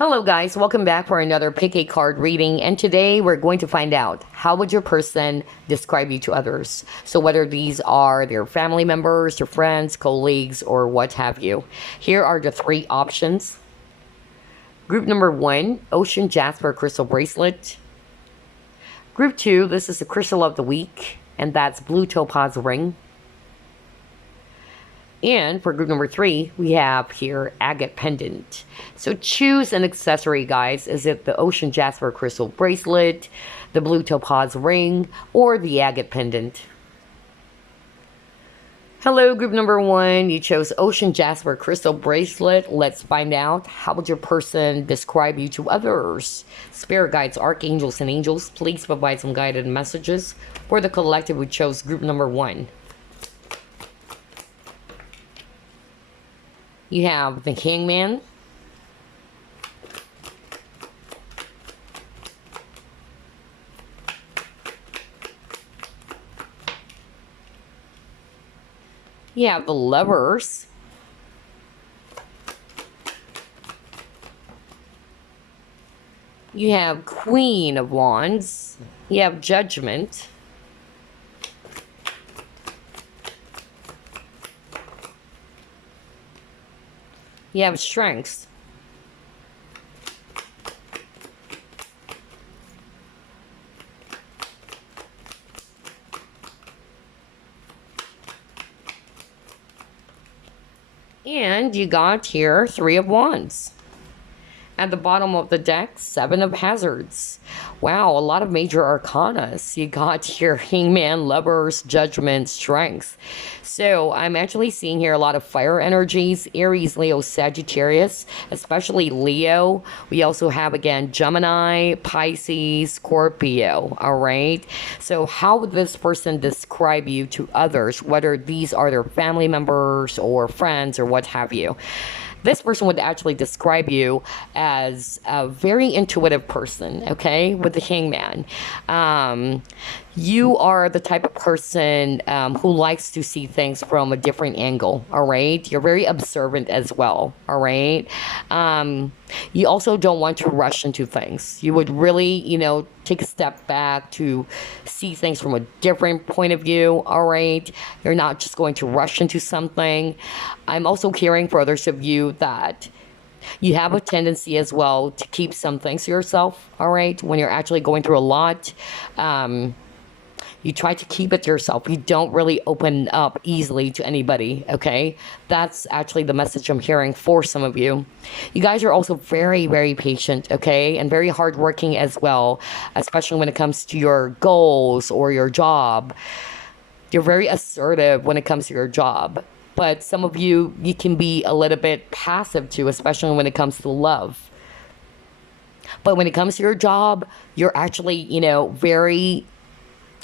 Hello guys, welcome back for another pick a card reading, and today we're going to find out how would your person describe you to others. So whether these are their family members, their friends, colleagues, or what have you. Here are the three options. Group number 1, Ocean Jasper Crystal Bracelet. Group 2, this is the Crystal of the Week, and that's Blue Topaz Ring. And for group number 3, we have here Agate Pendant. So choose an accessory, guys. Is it the Ocean Jasper Crystal Bracelet, the Blue Topaz Ring, or the Agate Pendant? Hello, group number 1. You chose Ocean Jasper Crystal Bracelet. Let's find out how would your person describe you to others. Spirit guides, archangels, and angels, please provide some guided messages for the collective who chose group number 1. You have the Hangman. You have the Lovers. You have Queen of Wands. You have Judgment. You have Strengths. And you got here 3 of Wands. At the bottom of the deck, 7 of Hazards. Wow, a lot of major arcanas. You got here Hangman, Lovers, Judgment, Strength. So I'm actually seeing here a lot of fire energies, Aries, Leo, Sagittarius, especially Leo. We also have, again, Gemini, Pisces, Scorpio, all right? So how would this person describe you to others, whether these are their family members or friends or what have you? This person would actually describe you as a very intuitive person, okay, with the Hangman. You are the type of person who likes to see things from a different angle, all right? You're very observant as well, all right? You also don't want to rush into things. You would really, take a step back to see things from a different point of view, all right? You're not just going to rush into something. I'm also hearing for others of you that you have a tendency as well to keep some things to yourself, all right? When you're actually going through a lot, you try to keep it to yourself. You don't really open up easily to anybody, okay? That's actually the message I'm hearing for some of you. You guys are also very, very patient, okay? And very hardworking as well, especially when it comes to your goals or your job. You're very assertive when it comes to your job. But some of you can be a little bit passive too, especially when it comes to love. But when it comes to your job, you're actually, very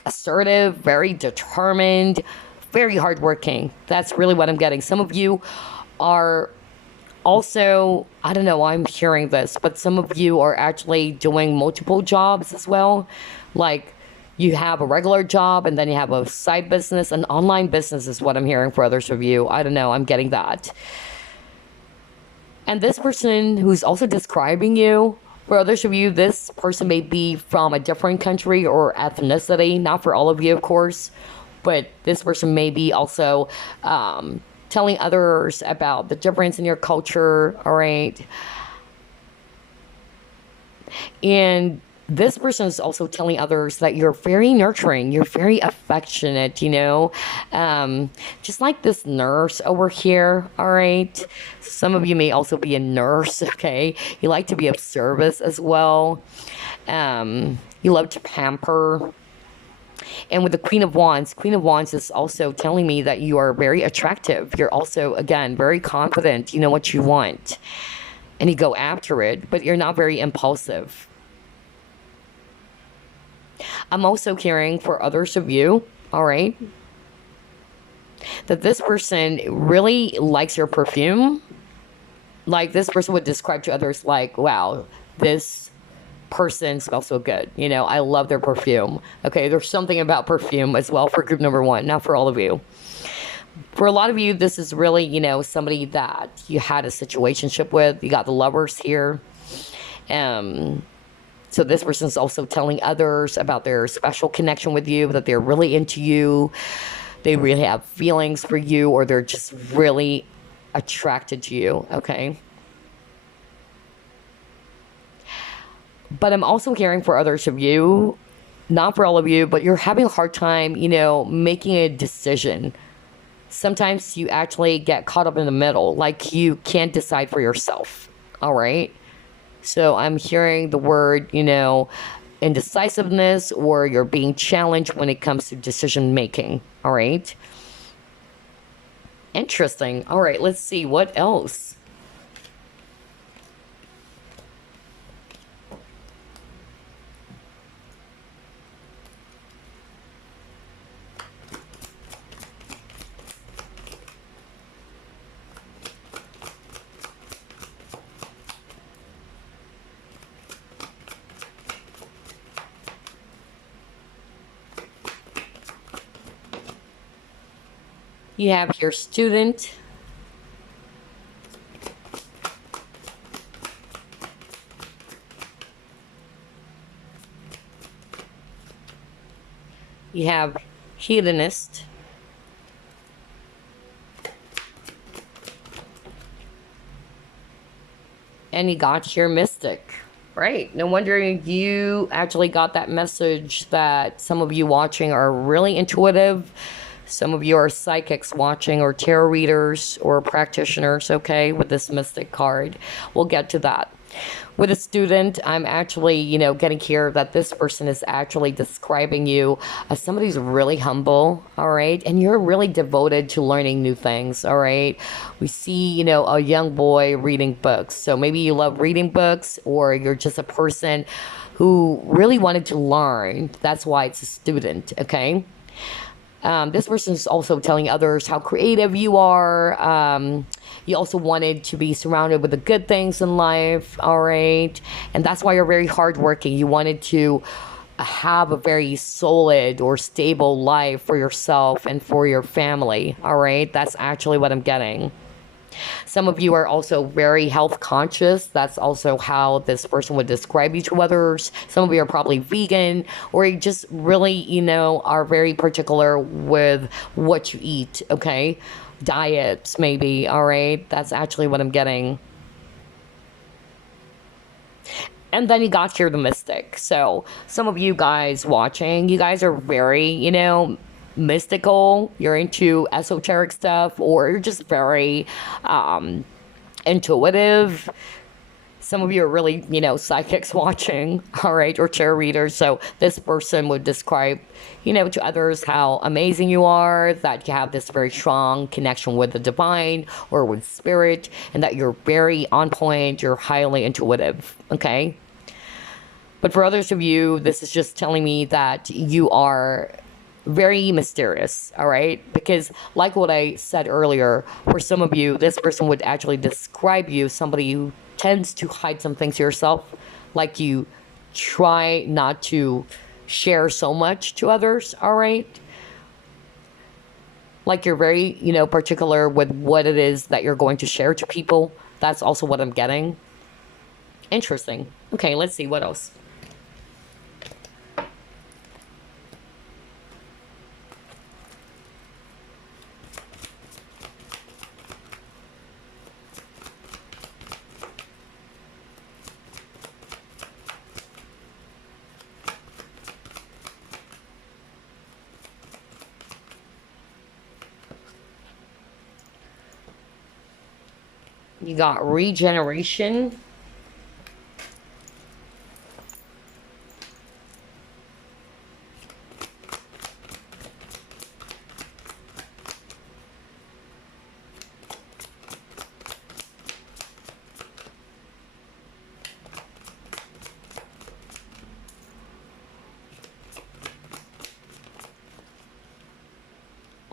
assertive, very determined, very hardworking. That's really what I'm getting. Some of you are also, I don't know why I'm hearing this, but some of you are actually doing multiple jobs as well. Like you have a regular job and then you have a side business. An online business is what I'm hearing for others of you. I don't know. I'm getting that. And this person who's also describing you, for others of you, this person may be from a different country or ethnicity. Not for all of you, of course. But this person may be also telling others about the difference in your culture, all right? And this person is also telling others that you're very nurturing, you're very affectionate, just like this nurse over here, all right? Some of you may also be a nurse, okay? You like to be of service as well. You love to pamper. And with the Queen of Wands is also telling me that you are very attractive. You're also, again, very confident. You know what you want. And you go after it, but you're not very impulsive. I'm also hearing for others of you, all right, that this person really likes your perfume. Like this person would describe to others like, wow, this person smells so good. I love their perfume. Okay, there's something about perfume as well for group number 1, not for all of you. For a lot of you, this is really, somebody that you had a situationship with. You got the Lovers here. So this person's also telling others about their special connection with you, that they're really into you, they really have feelings for you, or they're just really attracted to you, okay? But I'm also hearing for others of you, not for all of you, but you're having a hard time, making a decision. Sometimes you actually get caught up in the middle, like you can't decide for yourself, all right? So I'm hearing the word, indecisiveness, or you're being challenged when it comes to decision making, all right? Interesting. All right, let's see what else. You have your student. You have hedonist. And you got your mystic. Right. No wonder you actually got that message that some of you watching are really intuitive. Some of you are psychics watching, or tarot readers, or practitioners, okay, with this mystic card. We'll get to that. With a student, I'm actually, getting here that this person is actually describing you as somebody who's really humble, all right? And you're really devoted to learning new things, all right? We see, a young boy reading books. So maybe you love reading books, or you're just a person who really wanted to learn. That's why it's a student, okay? This person is also telling others how creative you are. You also wanted to be surrounded with the good things in life, all right? And that's why you're very hardworking. You wanted to have a very solid or stable life for yourself and for your family, all right? That's actually what I'm getting. Some of you are also very health conscious. That's also how this person would describe you to others. Some of you are probably vegan, or you just really, are very particular with what you eat, okay? Diets, maybe, all right? That's actually what I'm getting. And then you got here the mystic. So some of you guys watching, you guys are very, mystical. You're into esoteric stuff, or you're just very intuitive. Some of you are really, psychics watching, all right, or tarot readers. So this person would describe, to others how amazing you are, that you have this very strong connection with the divine or with spirit, and that you're very on point, you're highly intuitive, okay? But for others of you, this is just telling me that you are very mysterious, all right? Because like what I said earlier, for some of you, this person would actually describe you somebody who tends to hide some things to yourself, like you try not to share so much to others, all right? Like you're very, particular with what it is that you're going to share to people. That's also what I'm getting. Interesting. Okay, let's see what else. You got regeneration.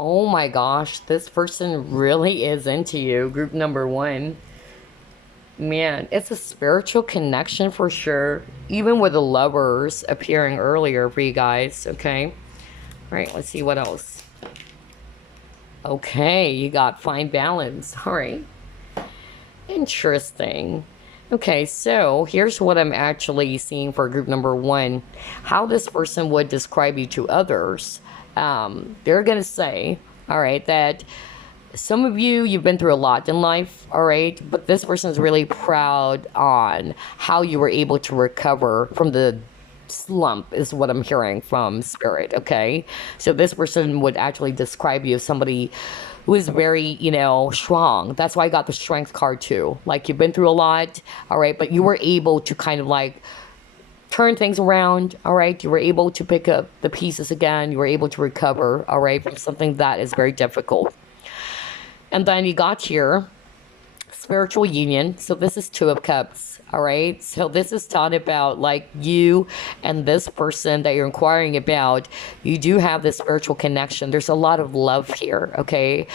Oh my gosh, this person really is into you, group number one. Man, it's a spiritual connection for sure, even with the lovers appearing earlier for you guys, okay? All right, let's see what else. Okay, you got fine balance. All right. Interesting. Okay, so here's what I'm actually seeing for group number one. How this person would describe you to others. They're going to say, all right, that some of you, you've been through a lot in life, all right, but this person is really proud on how you were able to recover from the slump, is what I'm hearing from spirit. Okay, so this person would actually describe you as somebody who is very, strong. That's why I got the strength card too. Like, you've been through a lot, all right, but you were able to kind of like turn things around, all right? You were able to pick up the pieces again. You were able to recover, all right, from something that is very difficult. And then you got here, spiritual union. So this is Two of Cups, all right? So this is talking about like you and this person that you're inquiring about. You do have this spiritual connection. There's a lot of love here, okay?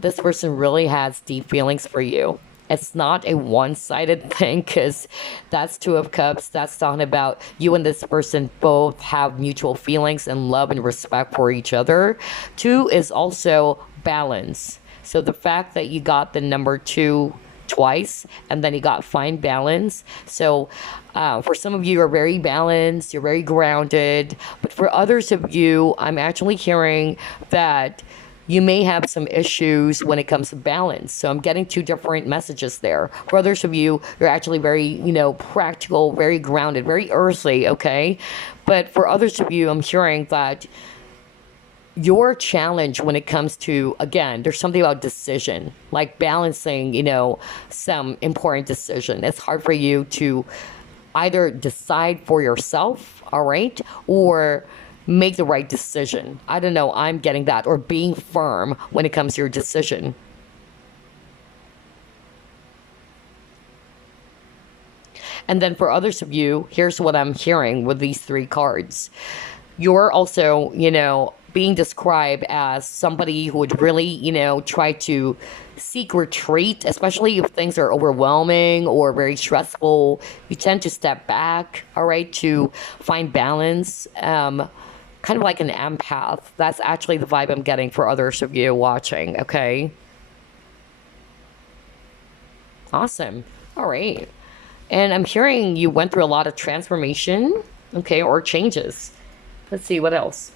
This person really has deep feelings for you. It's not a one-sided thing, because that's Two of Cups. That's talking about you and this person both have mutual feelings and love and respect for each other. Two is also balance. So the fact that you got the number two twice and then you got fine balance. So for some of you, you're very balanced, you're very grounded. But for others of you, I'm actually hearing that you may have some issues when it comes to balance. So I'm getting two different messages there. For others of you, you're actually very, practical, very grounded, very earthly, okay? But for others of you, I'm hearing that your challenge when it comes to, again, there's something about decision, like balancing, some important decision. It's hard for you to either decide for yourself, all right, or make the right decision. I don't know, I'm getting that. Or being firm when it comes to your decision. And then for others of you, here's what I'm hearing with these three cards. You're also, being described as somebody who would really, try to seek retreat, especially if things are overwhelming or very stressful. You tend to step back, all right, to find balance. Kind of like an empath. That's actually the vibe I'm getting for others of you watching, okay? Awesome. All right. And I'm hearing you went through a lot of transformation, okay, or changes. Let's see, what else?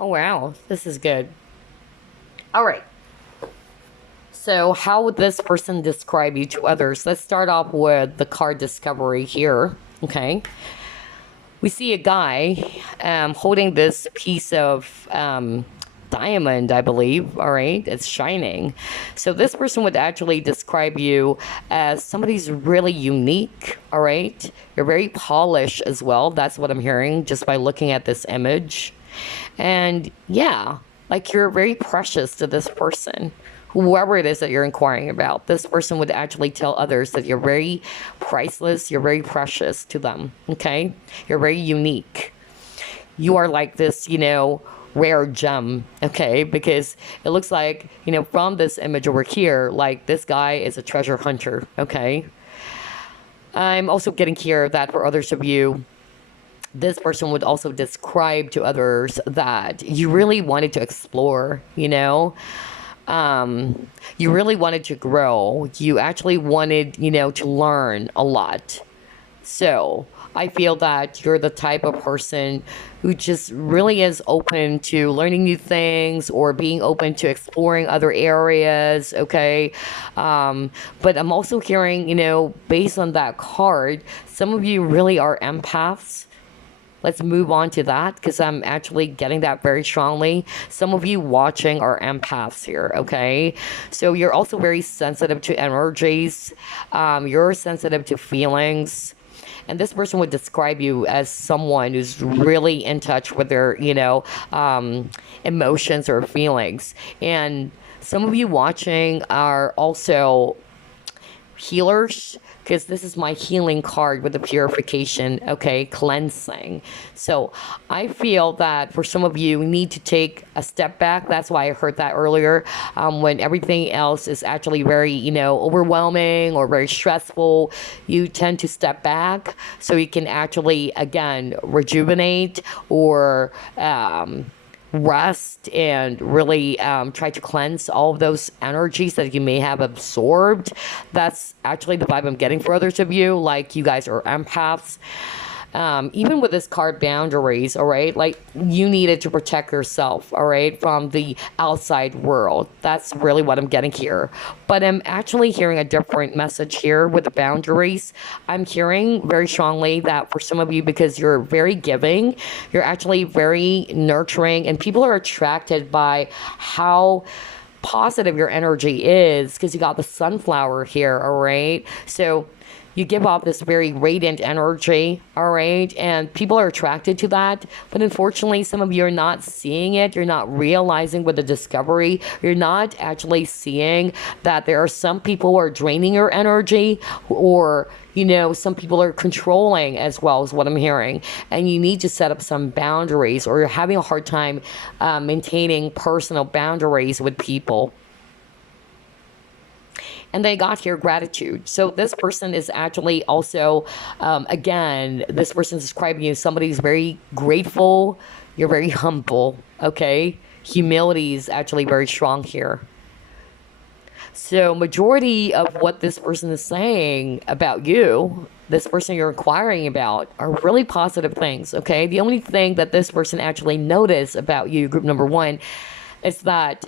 Oh, wow. This is good. All right. So how would this person describe you to others? Let's start off with the card discovery here. Okay. We see a guy holding this piece of diamond, I believe. All right. It's shining. So this person would actually describe you as somebody who's really unique. All right. You're very polished as well. That's what I'm hearing just by looking at this image. And yeah, like you're very precious to this person, whoever it is that you're inquiring about. This person would actually tell others that you're very priceless, you're very precious to them, okay? You're very unique. You are like this, rare gem, okay? Because it looks like, from this image over here, like this guy is a treasure hunter, okay? I'm also getting here that for others of you, this person would also describe to others that you really wanted to explore, you really wanted to grow. You actually wanted, to learn a lot. So I feel that you're the type of person who just really is open to learning new things or being open to exploring other areas, okay? But I'm also hearing, based on that card, some of you really are empaths. Let's move on to that because I'm actually getting that very strongly. Some of you watching are empaths here, okay? So you're also very sensitive to energies. You're sensitive to feelings. And this person would describe you as someone who's really in touch with their, emotions or feelings. And some of you watching are also healers, because this is my healing card with the purification, okay, cleansing. So I feel that for some of you, you need to take a step back. That's why I heard that earlier. When everything else is actually very, overwhelming or very stressful, you tend to step back so you can actually, again, rejuvenate or rest and really try to cleanse all of those energies that you may have absorbed. That's actually the vibe I'm getting for others of you. Like, you guys are empaths. Even with this card, boundaries, all right? Like, you needed to protect yourself, all right, from the outside world. That's really what I'm getting here. But I'm actually hearing a different message here with the boundaries. I'm hearing very strongly that for some of you, because you're very giving, you're actually very nurturing, and people are attracted by how positive your energy is because you got the sunflower here, all right? So you give off this very radiant energy, all right? And people are attracted to that. But unfortunately, some of you are not seeing it. You're not realizing with the discovery. You're not actually seeing that there are some people who are draining your energy, or, some people are controlling as well, is what I'm hearing. And you need to set up some boundaries, or you're having a hard time maintaining personal boundaries with people. And they got here gratitude. So this person is actually also, again, this person is describing you as somebody who's very grateful. You're very humble, okay? Humility is actually very strong here. So majority of what this person is saying about you, this person you're inquiring about, are really positive things, okay? The only thing that this person actually noticed about you, group number one, is that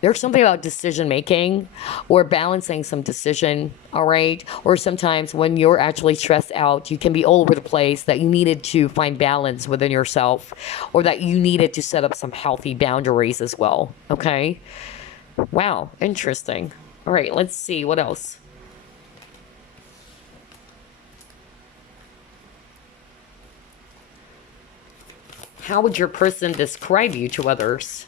there's something about decision making or balancing some decision, all right? Or sometimes when you're actually stressed out, you can be all over the place, that you needed to find balance within yourself, or that you needed to set up some healthy boundaries as well, okay? Wow, interesting. All right, let's see what else. How would your person describe you to others?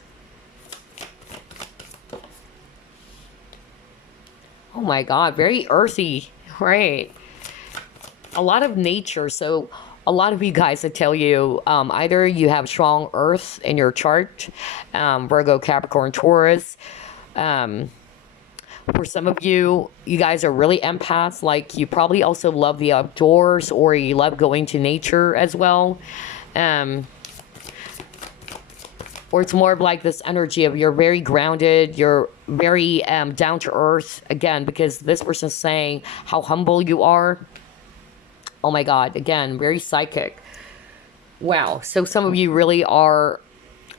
Oh my God, very earthy, right? A lot of nature. So a lot of you guys, I tell you, either you have strong earth in your chart, Virgo, Capricorn, Taurus. For some of you, you guys are really empaths. Like, you probably also love the outdoors, or you love going to nature as well. Or it's more of like this energy of you're very grounded, you're very down to earth, again, because this person's saying how humble you are. Oh my God, again, very psychic. Wow, so some of you really are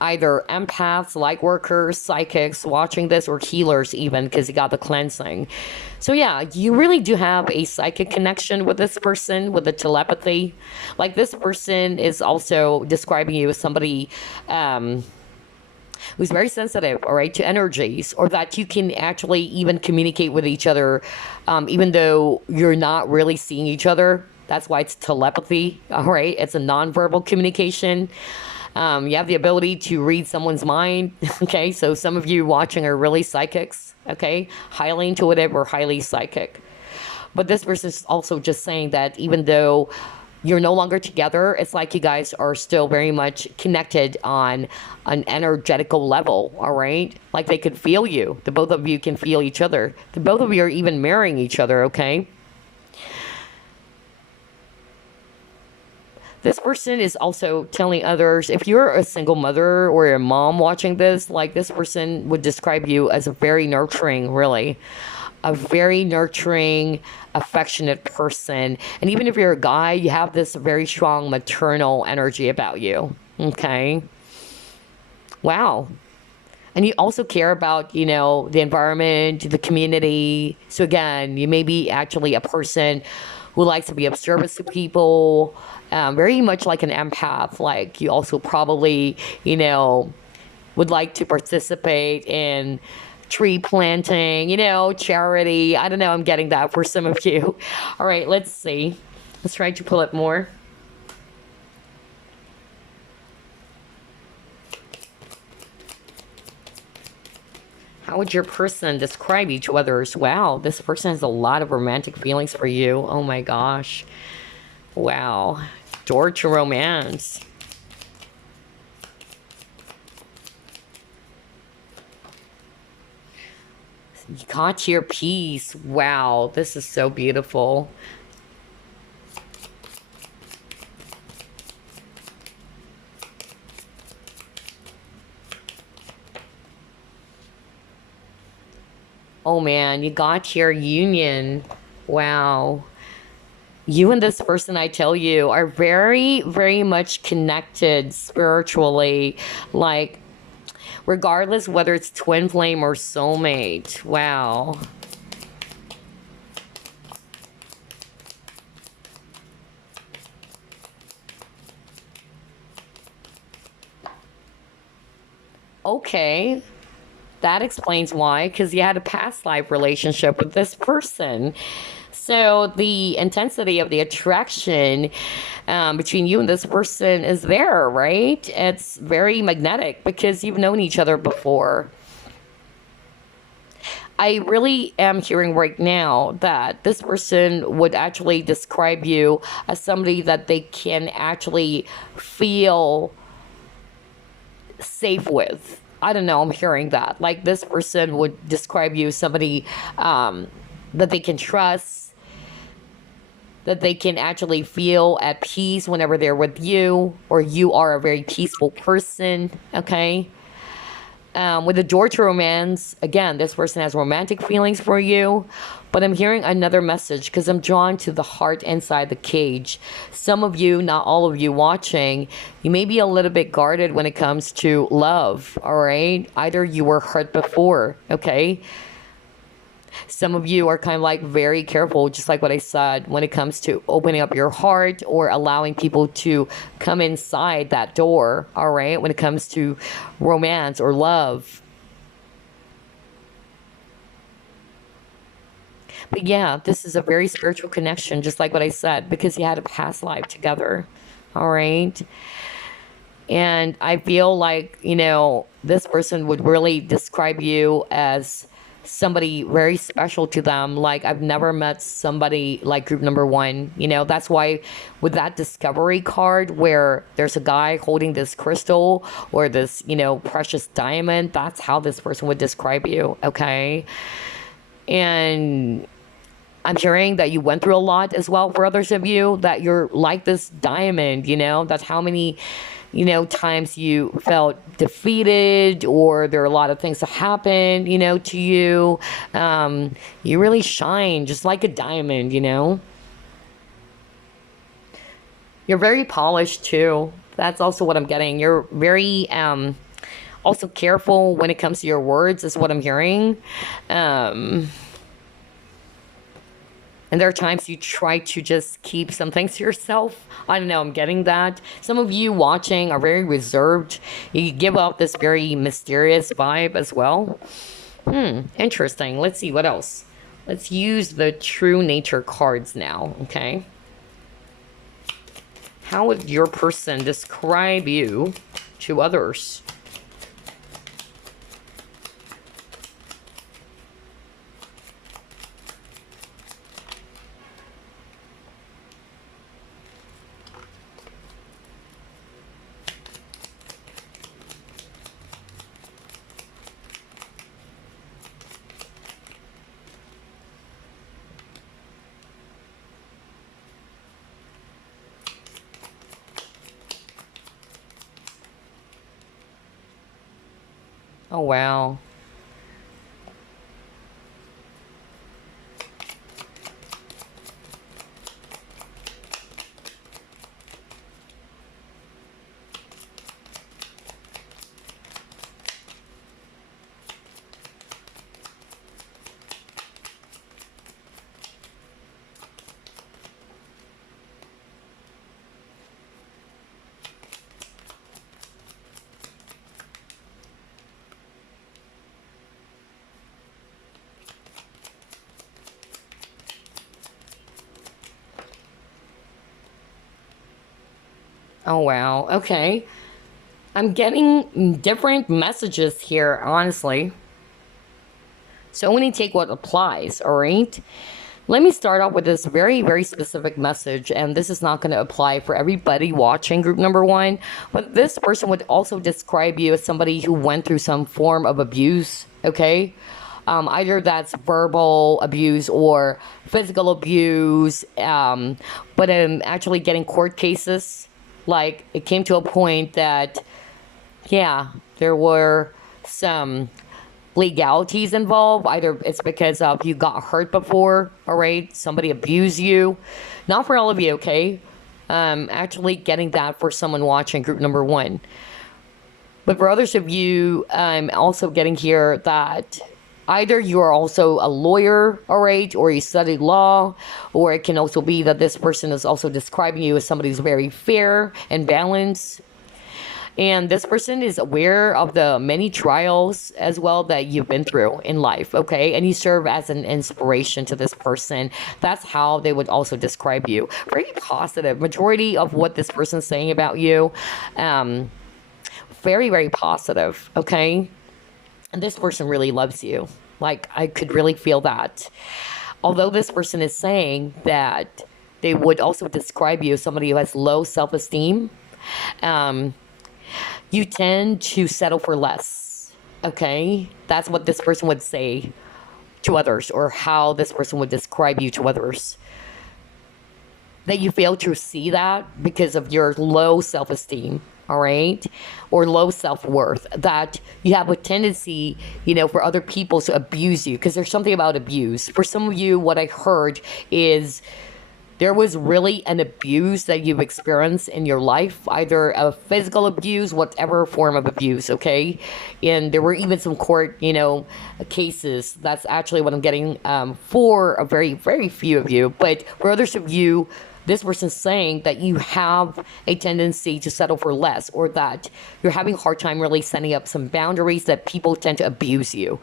either empaths, light workers, psychics watching this, or healers even, because you got the cleansing. So yeah, you really do have a psychic connection with this person, with the telepathy. Like, this person is also describing you as somebody who's very sensitive, all right, to energies, or that you can actually even communicate with each other, even though you're not really seeing each other. That's why it's telepathy, all right? It's a nonverbal communication. You have the ability to read someone's mind, okay? So some of you watching are really psychics, okay? Highly intuitive or highly psychic. But this person is also just saying that even though you're no longer together, it's like you guys are still very much connected on an energetical level, all right? Like, they could feel you. The both of you can feel each other. The both of you are even marrying each other, okay? This person is also telling others, if you're a single mother or a mom watching this, like, this person would describe you as a very nurturing, really. a very nurturing, affectionate person. And even if you're a guy, you have this very strong maternal energy about you. Okay. Wow. And you also care about, you know, the environment, the community. So again, you may be actually a person who likes to be of service to people, very much like an empath. Like you also probably, you know, would like to participate in tree planting, you know, charity. I don't know. I'm getting that for some of you. All right, let's see. Let's try to pull it more. How would your person describe you to others? Wow, this person has a lot of romantic feelings for you. Oh my gosh. Wow. Door to romance. You got your peace. Wow, this is so beautiful. Oh man, you got your union. Wow. You and this person, I tell you, are very, very much connected spiritually. Like, regardless whether it's twin flame or soulmate. Wow. Okay. That explains why, because you had a past life relationship with this person. So the intensity of the attraction between you and this person is there, right? It's very magnetic because you've known each other before. I really am hearing right now that this person would actually describe you as somebody that they can actually feel safe with. I don't know, I'm hearing that. Like this person would describe you as somebody that they can trust, that they can actually feel at peace whenever they're with you, or you are a very peaceful person, okay? With the door to romance, again, this person has romantic feelings for you, but I'm hearing another message because I'm drawn to the heart inside the cage. Some of you, not all of you watching, you may be a little bit guarded when it comes to love, all right? Either you were hurt before, okay? Some of you are kind of like very careful, just like what I said, when it comes to opening up your heart or allowing people to come inside that door, all right? When it comes to romance or love. But yeah, this is a very spiritual connection, just like what I said, because you had a past life together, all right? And I feel like, you know, this person would really describe you as somebody very special to them. Like, I've never met somebody like group number one. You know, that's why with that discovery card where there's a guy holding this crystal or this, you know, precious diamond, that's how this person would describe you, okay? And I'm hearing that you went through a lot as well for others of you, that you're like this diamond, you know, that's how many, you know, times you felt defeated or there are a lot of things that happen, you know, to you. You really shine just like a diamond, you know. You're very polished too. That's also what I'm getting. You're very also careful when it comes to your words, is what I'm hearing. Um, And there are times you try to just keep some things to yourself. I don't know, I'm getting that. Some of you watching are very reserved. You give off this very mysterious vibe as well. Interesting. Let's see, what else? Let's use the true nature cards now, okay? How would your person describe you to others? Oh, wow. Oh, wow. Okay. I'm getting different messages here, honestly. So I'm going to take what applies, all right? Let me start off with this very, very specific message, and this is not going to apply for everybody watching group number one, but this person would also describe you as somebody who went through some form of abuse, okay? Either that's verbal abuse or physical abuse, but actually getting court cases. Like, it came to a point that, yeah, there were some legalities involved. Either it's because of you got hurt before, all right, somebody abused you. Not for all of you, okay? Actually getting that for someone watching group number one. But for others of you, I'm also getting here that either you are also a lawyer, all right, or you studied law, or it can also be that this person is also describing you as somebody who's very fair and balanced. And this person is aware of the many trials as well that you've been through in life, okay? And you serve as an inspiration to this person. That's how they would also describe you. Very positive. Majority of what this person's saying about you, very, very positive, okay? And this person really loves you. Like, I could really feel that. Although this person is saying that they would also describe you as somebody who has low self-esteem, you tend to settle for less, okay? That's what this person would say to others, or how this person would describe you to others. That you fail to see that because of your low self-esteem, all right? Or low self-worth. That you have a tendency, for other people to abuse you, because there's something about abuse. For some of you, what I heard is there was really an abuse that you've experienced in your life, either a physical abuse, whatever form of abuse, okay? And there were even some court, cases. That's actually what I'm getting for a very, very few of you. But for others of you, this person's saying that you have a tendency to settle for less, or that you're having a hard time really setting up some boundaries, that people tend to abuse you.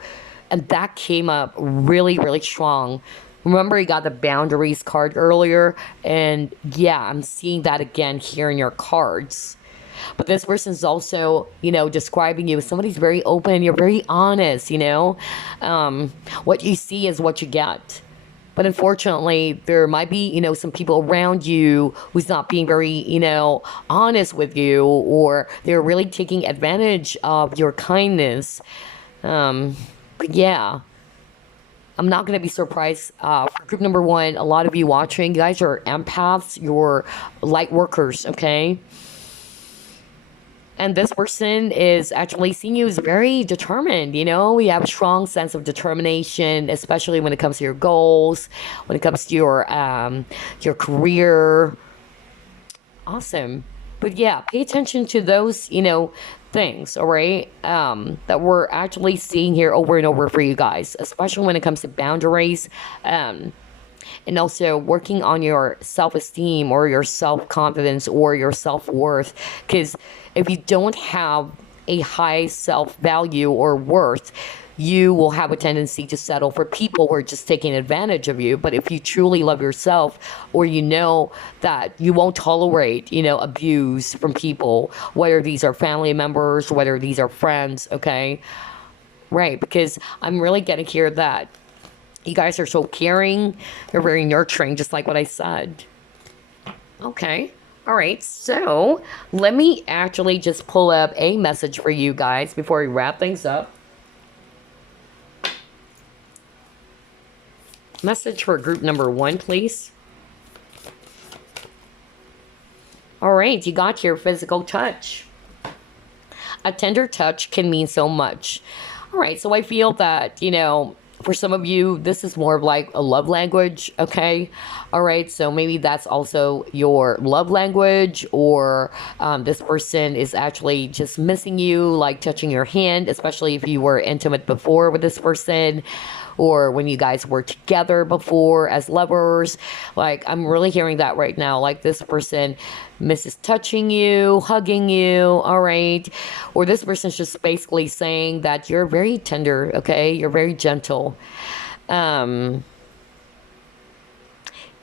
And that came up really, really strong. Remember, you got the boundaries card earlier, and yeah, I'm seeing that again here in your cards. But this person's also, describing you as somebody who's very open, you're very honest, what you see is what you get. But unfortunately, there might be, some people around you who's not being very, honest with you, or they're really taking advantage of your kindness. But yeah. I'm not going to be surprised. For group number one, a lot of you watching, you guys are empaths, you're light workers, okay? And this person is actually seeing you as very determined, You have a strong sense of determination, especially when it comes to your goals, when it comes to your career. Awesome. But yeah, pay attention to those, things, all right, that we're actually seeing here over and over for you guys, especially when it comes to boundaries, and also working on your self-esteem, or your self-confidence, or your self-worth. Because if you don't have a high self-value or worth, you will have a tendency to settle for people who are just taking advantage of you. But if you truly love yourself, or that you won't tolerate, abuse from people, whether these are family members, whether these are friends, okay? Right, because I'm really getting here that you guys are so caring, you're very nurturing, just like what I said. Okay. All right, so let me actually just pull up a message for you guys before we wrap things up. Message for group number one, please. All right, you got your physical touch. A tender touch can mean so much. All right, so I feel that, for some of you, this is more of like a love language, okay? All right, so maybe that's also your love language, or this person is actually just missing you, like touching your hand, especially if you were intimate before with this person, or when you guys were together before as lovers. Like, I'm really hearing that right now. Like, this person misses touching you, hugging you, all right? Or this person's just basically saying that you're very tender, okay? You're very gentle. And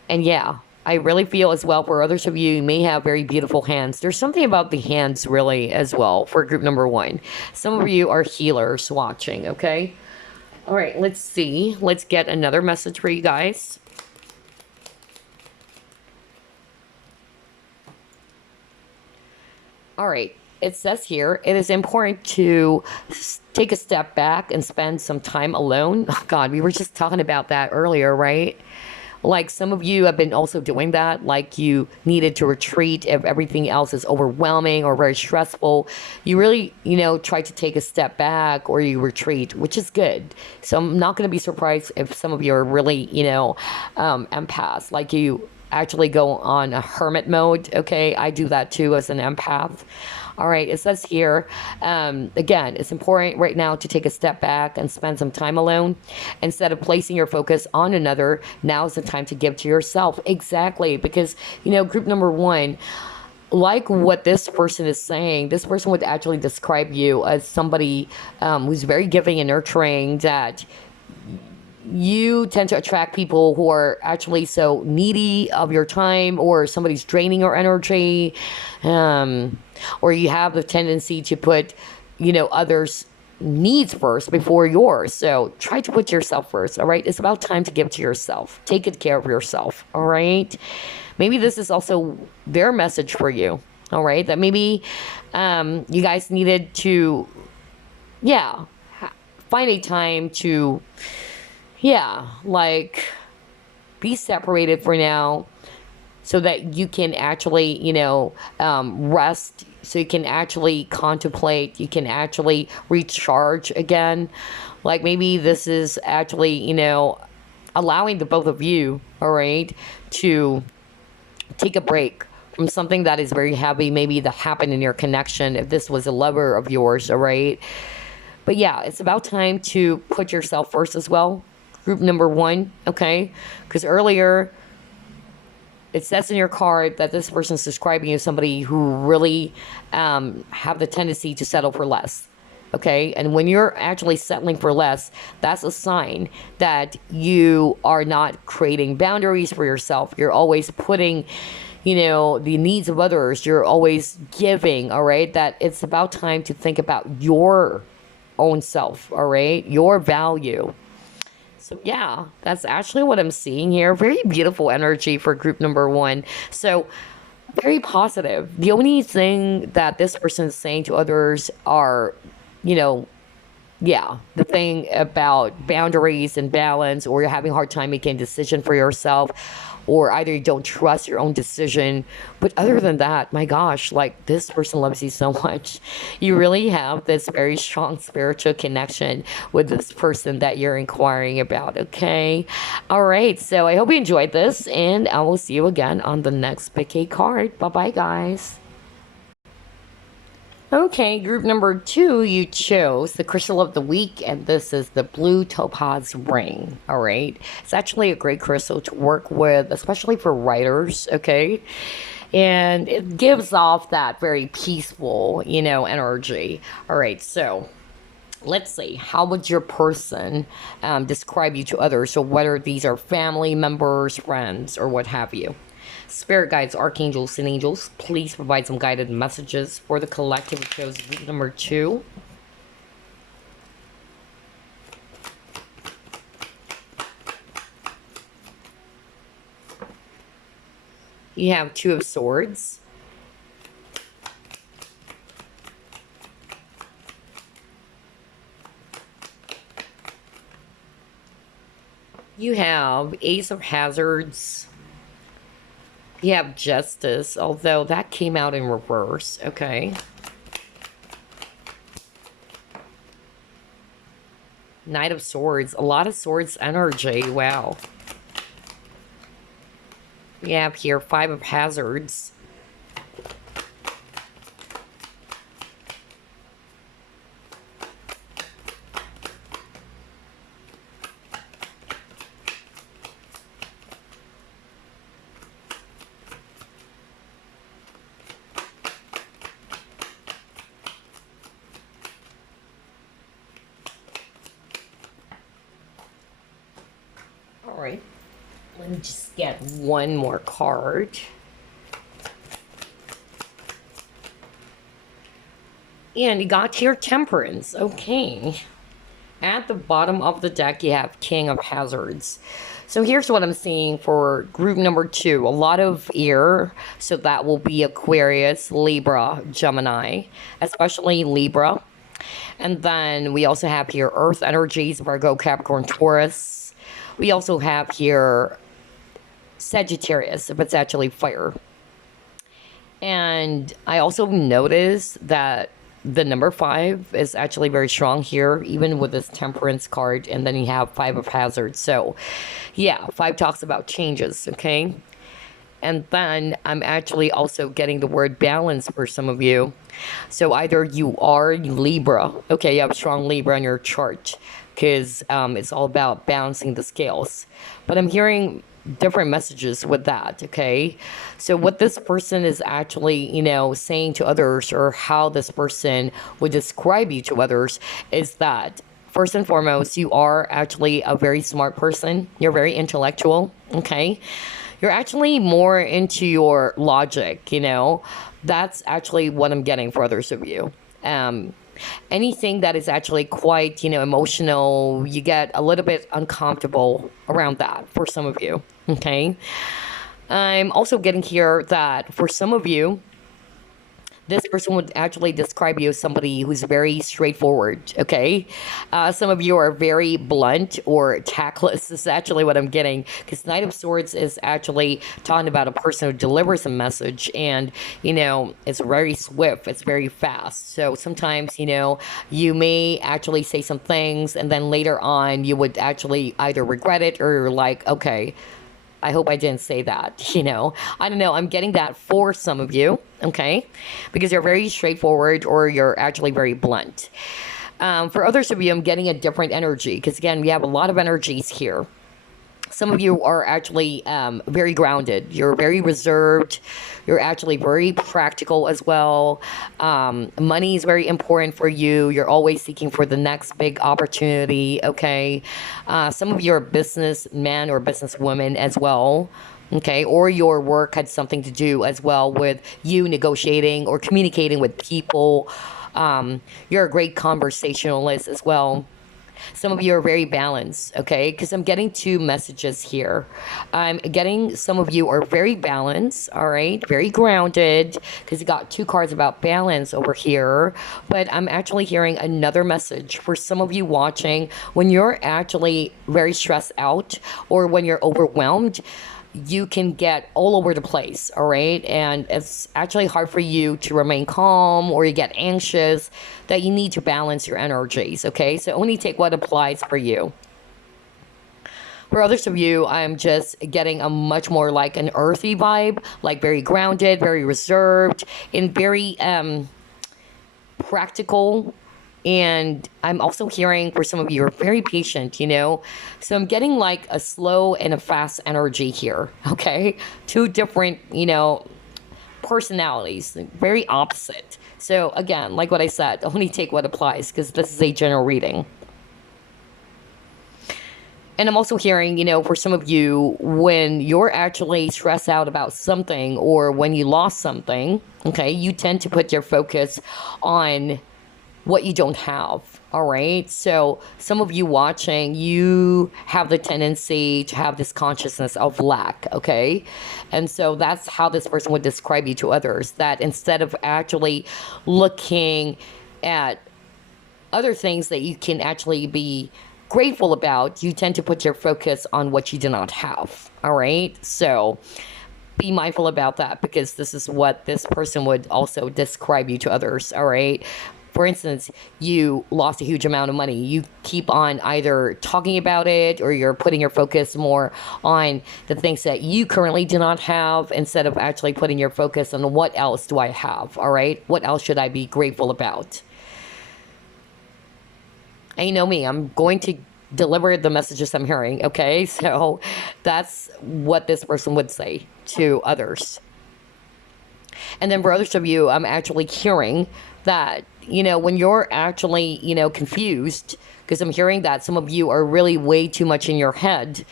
yeah, I really feel as well for others of you, you may have very beautiful hands. There's something about the hands really as well for group number 1. Some of you are healers watching, okay? All right, let's see. Let's get another message for you guys. All right, it says here, it is important to take a step back and spend some time alone. Oh, God, we were just talking about that earlier, right? Like some of you have been also doing that, like you needed to retreat if everything else is overwhelming or very stressful. You really, try to take a step back or you retreat, which is good. So I'm not going to be surprised if some of you are really, empaths, like you actually go on a hermit mode. Okay, I do that too as an empath. All right, it says here, again, it's important right now to take a step back and spend some time alone. Instead of placing your focus on another, now is the time to give to yourself. Exactly, because, group number 1, like what this person is saying, this person would actually describe you as somebody who's very giving and nurturing, that you tend to attract people who are actually so needy of your time, or somebody's draining your energy, or you have the tendency to put, others' needs first before yours. So try to put yourself first, all right? It's about time to give to yourself. Take good care of yourself, all right? Maybe this is also their message for you, all right? That maybe you guys needed to, find a time to, be separated for now, so that you can actually, rest, so you can actually contemplate, you can actually recharge again. Like maybe this is actually, allowing the both of you, all right, to take a break from something that is very heavy, maybe that happened in your connection, if this was a lover of yours, all right? But yeah, it's about time to put yourself first as well. Group number 1, okay? Because earlier, it says in your card that this person's describing you as somebody who really have the tendency to settle for less, okay? And when you're actually settling for less, that's a sign that you are not creating boundaries for yourself. You're always putting, the needs of others. You're always giving, all right? That it's about time to think about your own self, all right? Your value. So yeah, that's actually what I'm seeing here. Very beautiful energy for group number 1. So very positive. The only thing that this person is saying to others are, the thing about boundaries and balance, or you're having a hard time making a decision for yourself, or either you don't trust your own decision. But other than that, my gosh, like this person loves you so much. You really have this very strong spiritual connection with this person that you're inquiring about, okay? All right, so I hope you enjoyed this, and I will see you again on the next Big card. Bye-bye, guys. Okay, group number 2, you chose the crystal of the week, and this is the blue topaz ring. All right, it's actually a great crystal to work with, especially for writers, okay? And it gives off that very peaceful, energy. All right, so let's see, how would your person describe you to others? So whether these are family members, friends, or what have you. Spirit guides, archangels, and angels, please provide some guided messages for the collective. It shows group number 2. You have 2 of swords. You have Ace of Hazards. You have Justice, although that came out in reverse. Okay. Knight of Swords. A lot of swords energy. Wow. You have here 5 of Hazards. All right, let me just get one more card. And you got here Temperance. Okay. At the bottom of the deck, you have King of Hazards. So here's what I'm seeing for group number 2. A lot of air. So that will be Aquarius, Libra, Gemini. Especially Libra. And then we also have here Earth energies, Virgo, Capricorn, Taurus. We also have here Sagittarius, if it's actually fire. And I also noticed that the number 5 is actually very strong here, even with this Temperance card. And then you have 5 of Hazards. So, yeah, 5 talks about changes, okay? And then I'm actually also getting the word balance for some of you. So either you are Libra, okay, you have strong Libra on your chart, because it's all about balancing the scales. But I'm hearing different messages with that, okay? So what this person is actually, saying to others, or how this person would describe you to others, is that first and foremost, you are actually a very smart person. You're very intellectual, okay? You're actually more into your logic, That's actually what I'm getting for others of you. Anything that is actually quite, emotional, you get a little bit uncomfortable around that for some of you, okay? I'm also getting here that for some of you, this person would actually describe you as somebody who's very straightforward, okay? Some of you are very blunt or tactless. This is actually what I'm getting, because Knight of Swords is actually talking about a person who delivers a message, and, it's very swift, it's very fast. So sometimes, you may actually say some things, and then later on, you would actually either regret it, or you're like, okay, I hope I didn't say that, I don't know. I'm getting that for some of you, okay? Because you're very straightforward, or you're actually very blunt. For others of you, I'm getting a different energy, because again, we have a lot of energies here. Some of you are actually very grounded. You're very reserved. You're actually very practical as well. Money is very important for you. You're always seeking for the next big opportunity, okay? Some of you are businessmen or businesswomen as well, okay? Or your work had something to do as well with you negotiating or communicating with people. You're a great conversationalist as well. Some of you are very balanced, okay? Because I'm getting 2 messages here. I'm getting some of you are very balanced, all right? Very grounded, because you got 2 cards about balance over here. But I'm actually hearing another message for some of you watching. When you're actually very stressed out, or when you're overwhelmed, you can get all over the place, all right? And it's actually hard for you to remain calm, or you get anxious, that you need to balance your energies, okay? So only take what applies for you. For others of you, I'm just getting a much more like an earthy vibe, like very grounded, very reserved, and very practical. And I'm also hearing for some of you are very patient, So I'm getting like a slow and a fast energy here, okay? 2 different, personalities, very opposite. So again, like what I said, only take what applies, because this is a general reading. And I'm also hearing, for some of you, when you're actually stressed out about something, or when you lost something, okay, you tend to put your focus on what you don't have, all right? So some of you watching, you have the tendency to have this consciousness of lack, okay? And so that's how this person would describe you to others, that instead of actually looking at other things that you can actually be grateful about, you tend to put your focus on what you do not have, all right? So be mindful about that, because this is what this person would also describe you to others, all right? For instance, you lost a huge amount of money. You keep on either talking about it, or you're putting your focus more on the things that you currently do not have, instead of actually putting your focus on what else do I have, all right? What else should I be grateful about? And you know me, I'm going to deliver the messages I'm hearing, okay? So that's what this person would say to others. And then for others of you, I'm actually hearing that, when you're actually, confused, because I'm hearing that some of you are really way too much in your head,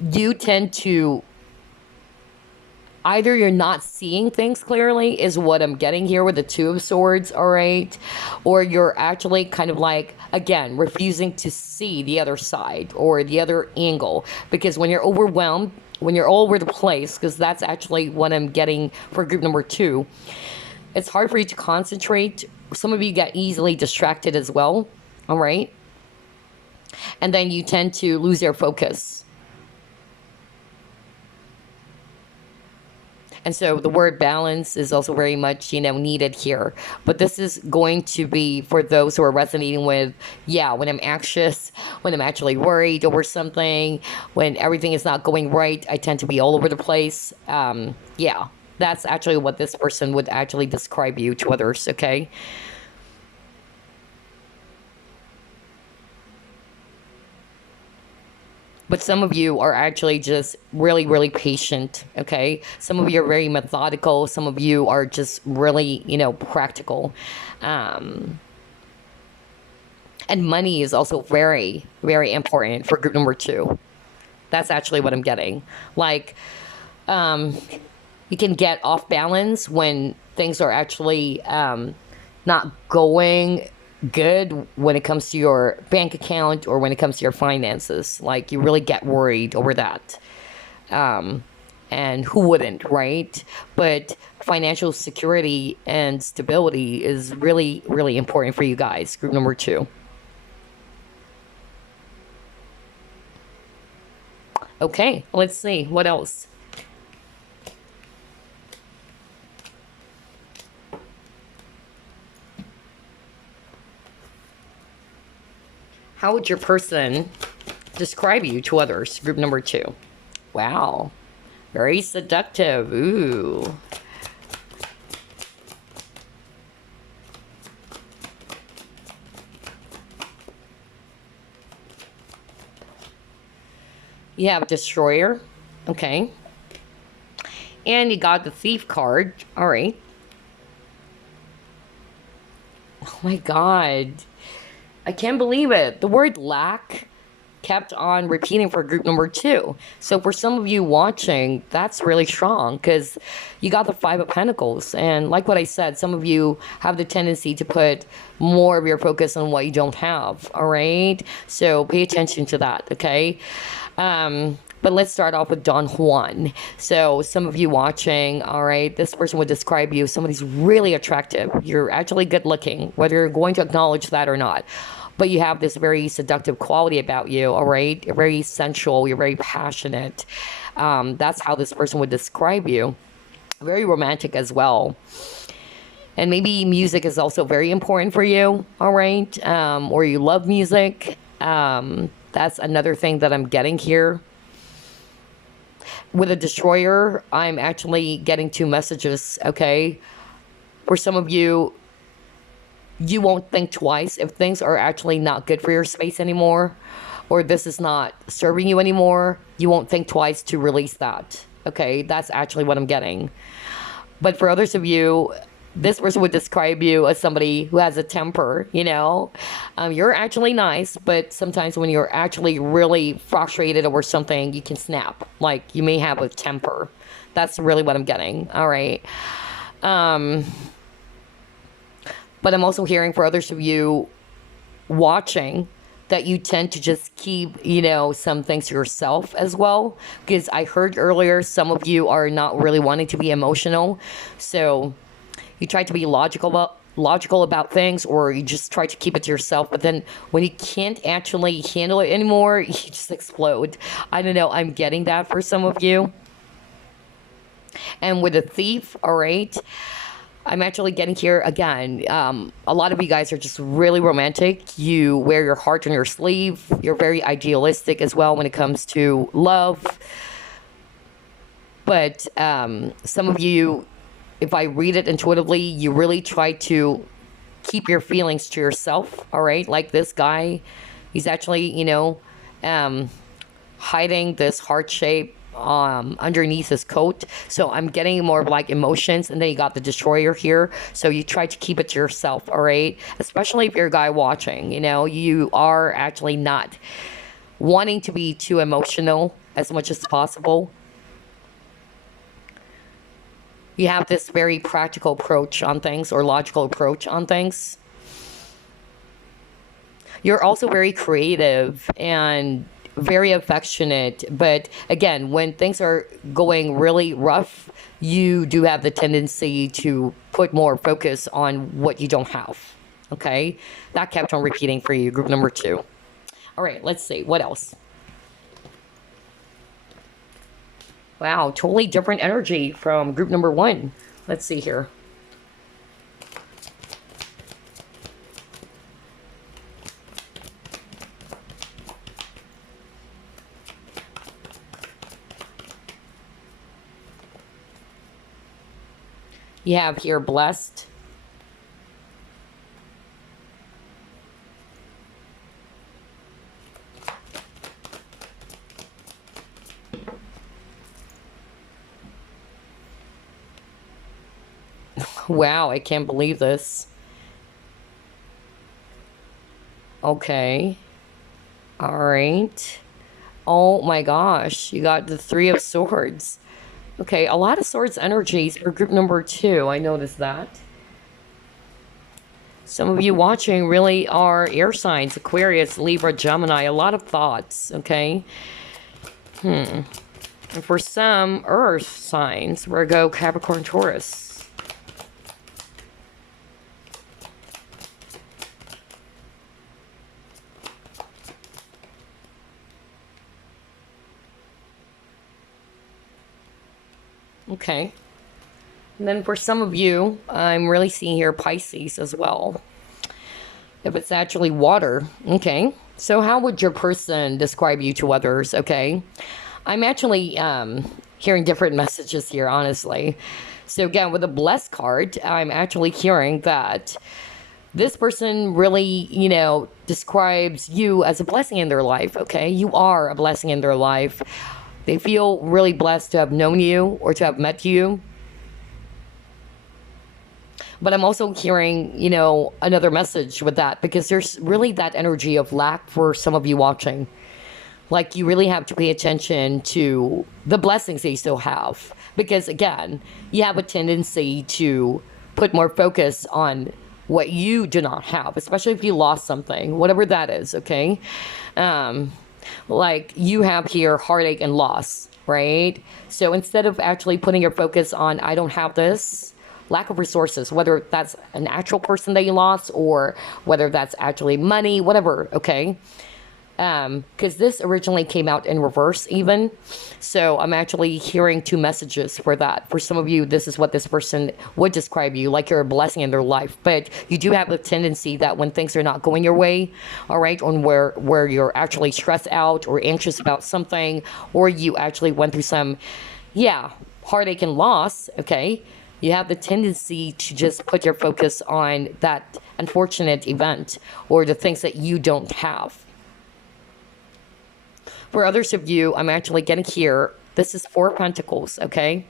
you tend to, either you're not seeing things clearly, is what I'm getting here with the Two of Swords, all right? Or you're actually kind of like, again, refusing to see the other side or the other angle. Because when you're overwhelmed, when you're all over the place, because that's actually what I'm getting for group number 2, it's hard for you to concentrate. Some of you get easily distracted as well, all right? And then you tend to lose your focus. And so the word balance is also very much, needed here. But this is going to be for those who are resonating with, yeah, when I'm anxious, when I'm actually worried over something, when everything is not going right, I tend to be all over the place. Yeah, that's actually what this person would actually describe you to others, okay? But some of you are actually just really, really patient, okay? Some of you are very methodical. Some of you are just really, practical. Um, and money is also very, very important for group number 2. That's actually what I'm getting. Like, um, you can get off balance when things are actually not going good when it comes to your bank account or when it comes to your finances. Like, you really get worried over that. And who wouldn't, right? But financial security and stability is really, really important for you guys, group number 2. Okay, let's see. What else? How would your person describe you to others? Group number 2. Wow. Very seductive. Ooh. You have Destroyer. Okay. And you got the Thief card. All right. Oh my God. I can't believe it. The word lack kept on repeating for group number 2. So for some of you watching, that's really strong because you got the 5 of Pentacles. And like what I said, some of you have the tendency to put more of your focus on what you don't have. All right. So pay attention to that. Okay. But let's start off with Don Juan. So some of you watching, all right, this person would describe you as somebody's really attractive. You're actually good looking, whether you're going to acknowledge that or not. But you have this very seductive quality about you, all right? You're very sensual. You're very passionate. That's how this person would describe you. Very romantic as well. And maybe music is also very important for you, all right? Or you love music. That's another thing that I'm getting here. With a Destroyer, I'm actually getting 2 messages, okay? For some of you, you won't think twice if things are actually not good for your space anymore, or this is not serving you anymore. You won't think twice to release that, okay? That's actually what I'm getting. But for others of you, this person would describe you as somebody who has a temper, You're actually nice, but sometimes when you're actually really frustrated over something, you can snap. Like, you may have a temper. That's really what I'm getting, all right? But I'm also hearing for others of you watching that you tend to just keep, some things to yourself as well. Because I heard earlier, some of you are not really wanting to be emotional. So you try to be logical about things, or you just try to keep it to yourself. But then when you can't actually handle it anymore, you just explode. I don't know. I'm getting that for some of you. And with a Thief, all right, I'm actually getting here again. A lot of you guys are just really romantic. You wear your heart on your sleeve. You're very idealistic as well when it comes to love. But some of you, if I read it intuitively, you really try to keep your feelings to yourself, all right? Like this guy, he's actually, hiding this heart shape underneath his coat. So I'm getting more of like emotions, and then you got the Destroyer here. So you try to keep it to yourself, all right? Especially if you're a guy watching, you are actually not wanting to be too emotional as much as possible. You have this very practical approach on things, or logical approach on things. You're also very creative and very affectionate. But again, when things are going really rough, you do have the tendency to put more focus on what you don't have. Okay? That kept on repeating for you, group number 2. All right, let's see. What else? Wow, totally different energy from group number 1. Let's see here. You have here blessed. Wow, I can't believe this. Okay. All right. Oh my gosh, you got the 3 of Swords. Okay, a lot of Swords energies for group number 2. I noticed that. Some of you watching really are air signs, Aquarius, Libra, Gemini. A lot of thoughts, okay? And for some, Earth signs, Virgo, Capricorn, Taurus. Okay. And then for some of you, I'm really seeing here Pisces as well. If it's actually water. Okay. So how would your person describe you to others? Okay. I'm actually hearing different messages here, honestly. So again, with the blessed card, I'm actually hearing that this person really, describes you as a blessing in their life. Okay. You are a blessing in their life. They feel really blessed to have known you or to have met you. But I'm also hearing, another message with that, because there's really that energy of lack for some of you watching. Like, you really have to pay attention to the blessings that you still have. Because again, you have a tendency to put more focus on what you do not have, especially if you lost something, whatever that is, okay? Like, you have here heartache and loss, right? So instead of actually putting your focus on, I don't have this, lack of resources, whether that's an actual person that you lost or whether that's actually money, whatever, okay? Because this originally came out in reverse even. So I'm actually hearing 2 messages for that. For some of you, this is what this person would describe you, like you're a blessing in their life. But you do have a tendency that when things are not going your way, all right, on where you're actually stressed out or anxious about something, or you actually went through some, heartache and loss, okay, you have the tendency to just put your focus on that unfortunate event or the things that you don't have. For others of you, I'm actually getting here, this is 4 Pentacles, okay?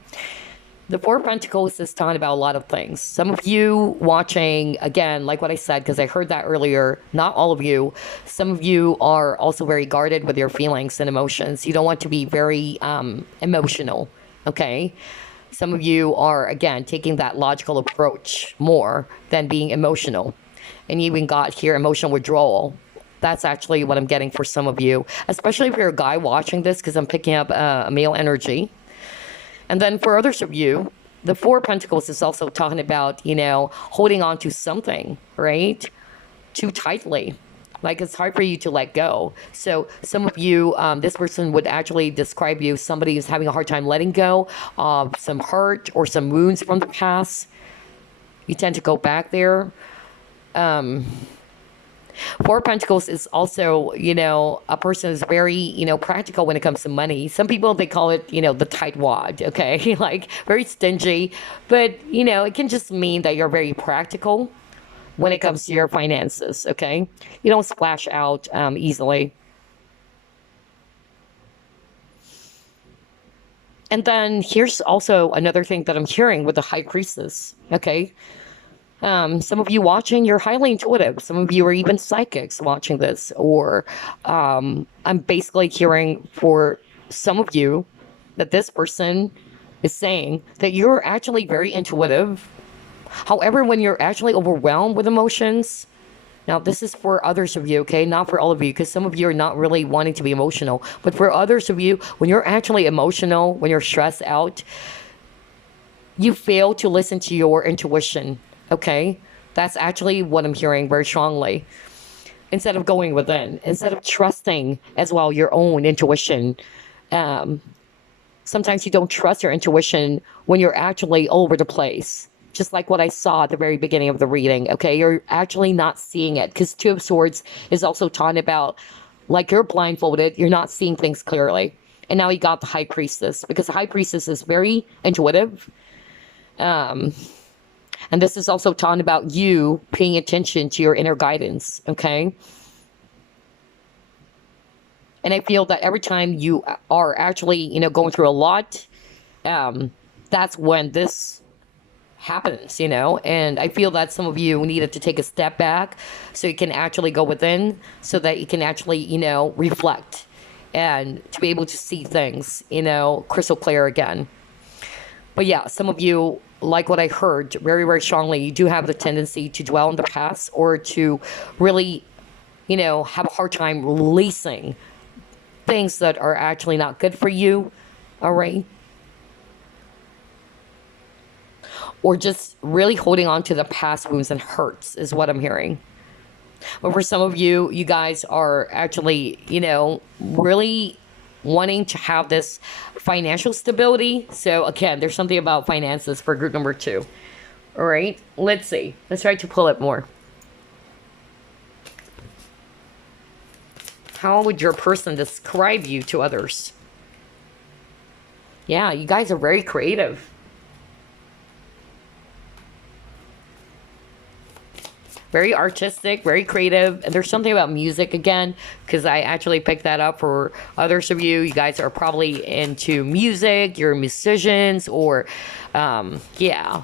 The 4 Pentacles is talking about a lot of things. Some of you watching, again, like what I said, because I heard that earlier, not all of you. Some of you are also very guarded with your feelings and emotions. You don't want to be very emotional, okay? Some of you are, again, taking that logical approach more than being emotional. And you even got here emotional withdrawal. That's actually what I'm getting for some of you, especially if you're a guy watching this, because I'm picking up a male energy. And then for others of you, the 4 Pentacles is also talking about, holding on to something, right? Too tightly. Like, it's hard for you to let go. So some of you, this person would actually describe you, somebody who's having a hard time letting go of some hurt or some wounds from the past. You tend to go back there. 4 Pentacles is also, a person who's very, practical when it comes to money. Some people, they call it, the tight wad, okay? Like, very stingy. But, it can just mean that you're very practical when it comes to your finances, okay? You don't splash out easily. And then here's also another thing that I'm hearing with the High Priestess, okay? Some of you watching, you're highly intuitive. Some of you are even psychics watching this. Or I'm basically hearing for some of you that this person is saying that you're actually very intuitive. However, when you're actually overwhelmed with emotions, now this is for others of you, okay? Not for all of you, because some of you are not really wanting to be emotional. But for others of you, when you're actually emotional, when you're stressed out, you fail to listen to your intuition, okay? That's actually what I'm hearing very strongly. Instead of going within, instead of trusting as well your own intuition. Sometimes you don't trust your intuition when you're actually all over the place. Just like what I saw at the very beginning of the reading, okay? You're actually not seeing it, because Two of Swords is also talking about, like, you're blindfolded, you're not seeing things clearly. And now you got the High Priestess, because the High Priestess is very intuitive. And this is also talking about you paying attention to your inner guidance, okay? And I feel that every time you are actually, going through a lot, that's when this happens, and I feel that some of you needed to take a step back so you can actually go within, so that you can actually, reflect and to be able to see things, crystal clear again. But yeah, some of you, like what I heard very, very strongly, you do have the tendency to dwell in the past, or to really, have a hard time releasing things that are actually not good for you, all right? Or just really holding on to the past wounds and hurts is what I'm hearing. But for some of you, you guys are actually, really wanting to have this financial stability. So again, there's something about finances for group number 2. All right, let's see. Let's try to pull it more. How would your person describe you to others? Yeah, you guys are very creative. Very artistic, very creative. And there's something about music again, because I actually picked that up for others of you. You guys are probably into music, you're musicians, or yeah.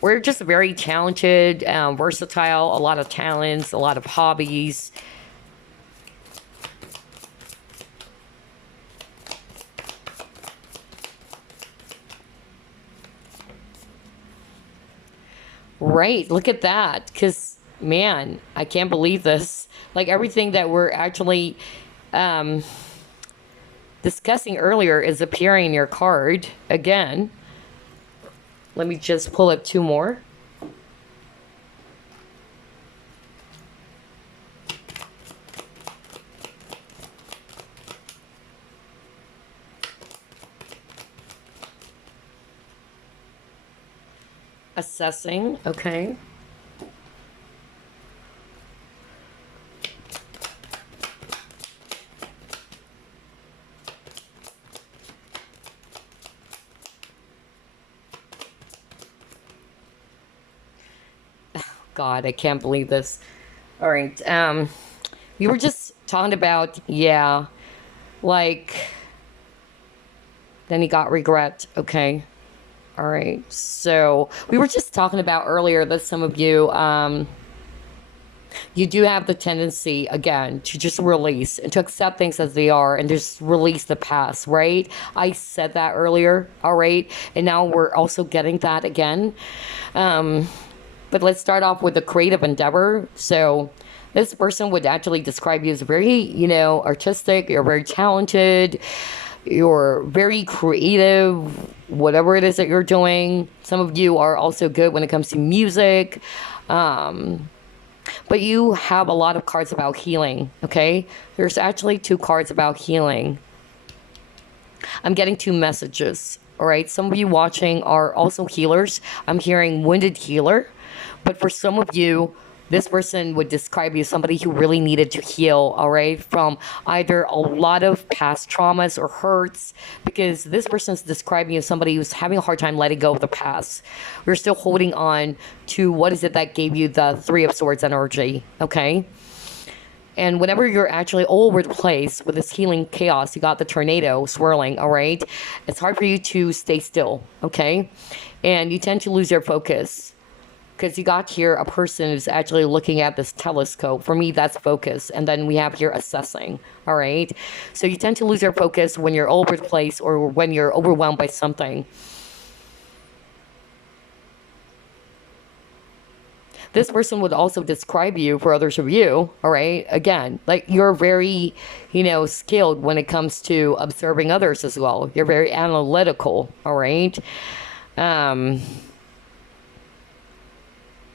We're just very talented, versatile, a lot of talents, a lot of hobbies. Right, look at that, because, man, I can't believe this. Like, everything that we're actually discussing earlier is appearing in your card again. Let me just pull up 2 more. Assessing, okay. God, I can't believe this. All right, you were just talking about, yeah, like, then you got regret, okay. All right, so we were just talking about earlier that some of you, you do have the tendency, again, to just release and to accept things as they are and just release the past, right? I said that earlier, all right? And now we're also getting that again. But let's start off with the creative endeavor. So this person would actually describe you as very, artistic. You're very talented. You're very creative, whatever it is that you're doing. Some of you are also good when it comes to music. But you have a lot of cards about healing, okay? There's actually 2 cards about healing. I'm getting 2 messages, all right? Some of you watching are also healers. I'm hearing wounded healer. But for some of you, this person would describe you as somebody who really needed to heal, all right, from either a lot of past traumas or hurts, because this person is describing you as somebody who's having a hard time letting go of the past. We're still holding on to what is it that gave you the 3 of Swords energy, okay? And whenever you're actually all over the place with this healing chaos, you got the tornado swirling, all right? It's hard for you to stay still, okay? And you tend to lose your focus. Because you got here a person who's actually looking at this telescope. For me, that's focus. And then we have here assessing. All right. So you tend to lose your focus when you're all over the place or when you're overwhelmed by something. This person would also describe you for others of you, all right? Again, like you're very, skilled when it comes to observing others as well. You're very analytical, all right?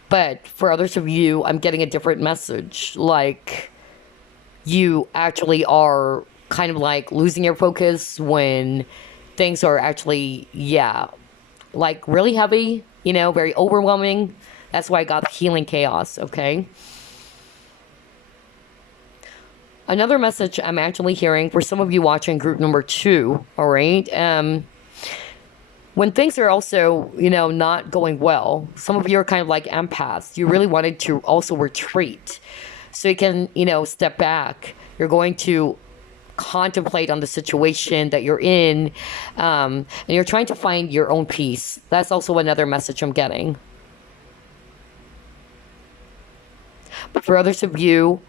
But for others of you, I'm getting a different message. Like you actually are kind of like losing your focus when things are actually, like really heavy, very overwhelming. That's why I got healing chaos, okay? Another message I'm actually hearing for some of you watching group number 2, all right? When things are also, not going well, some of you are kind of like empaths. You really wanted to also retreat so you can, step back. You're going to contemplate on the situation that you're in, and you're trying to find your own peace. That's also another message I'm getting. But for others of you,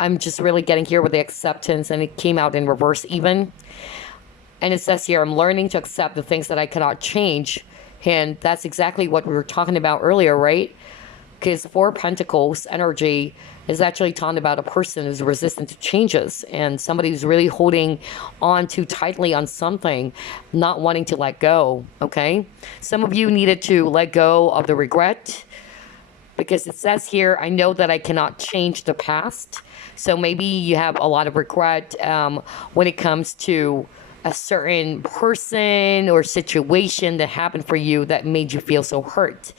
I'm just really getting here with the acceptance, and it came out in reverse even. And it says here, I'm learning to accept the things that I cannot change. And that's exactly what we were talking about earlier, right? Because 4 Pentacles energy is actually talking about a person who's resistant to changes and somebody who's really holding on too tightly on something, not wanting to let go, okay? Some of you needed to let go of the regret, because it says here, I know that I cannot change the past. So maybe you have a lot of regret when it comes to a certain person or situation that happened for you that made you feel so hurt.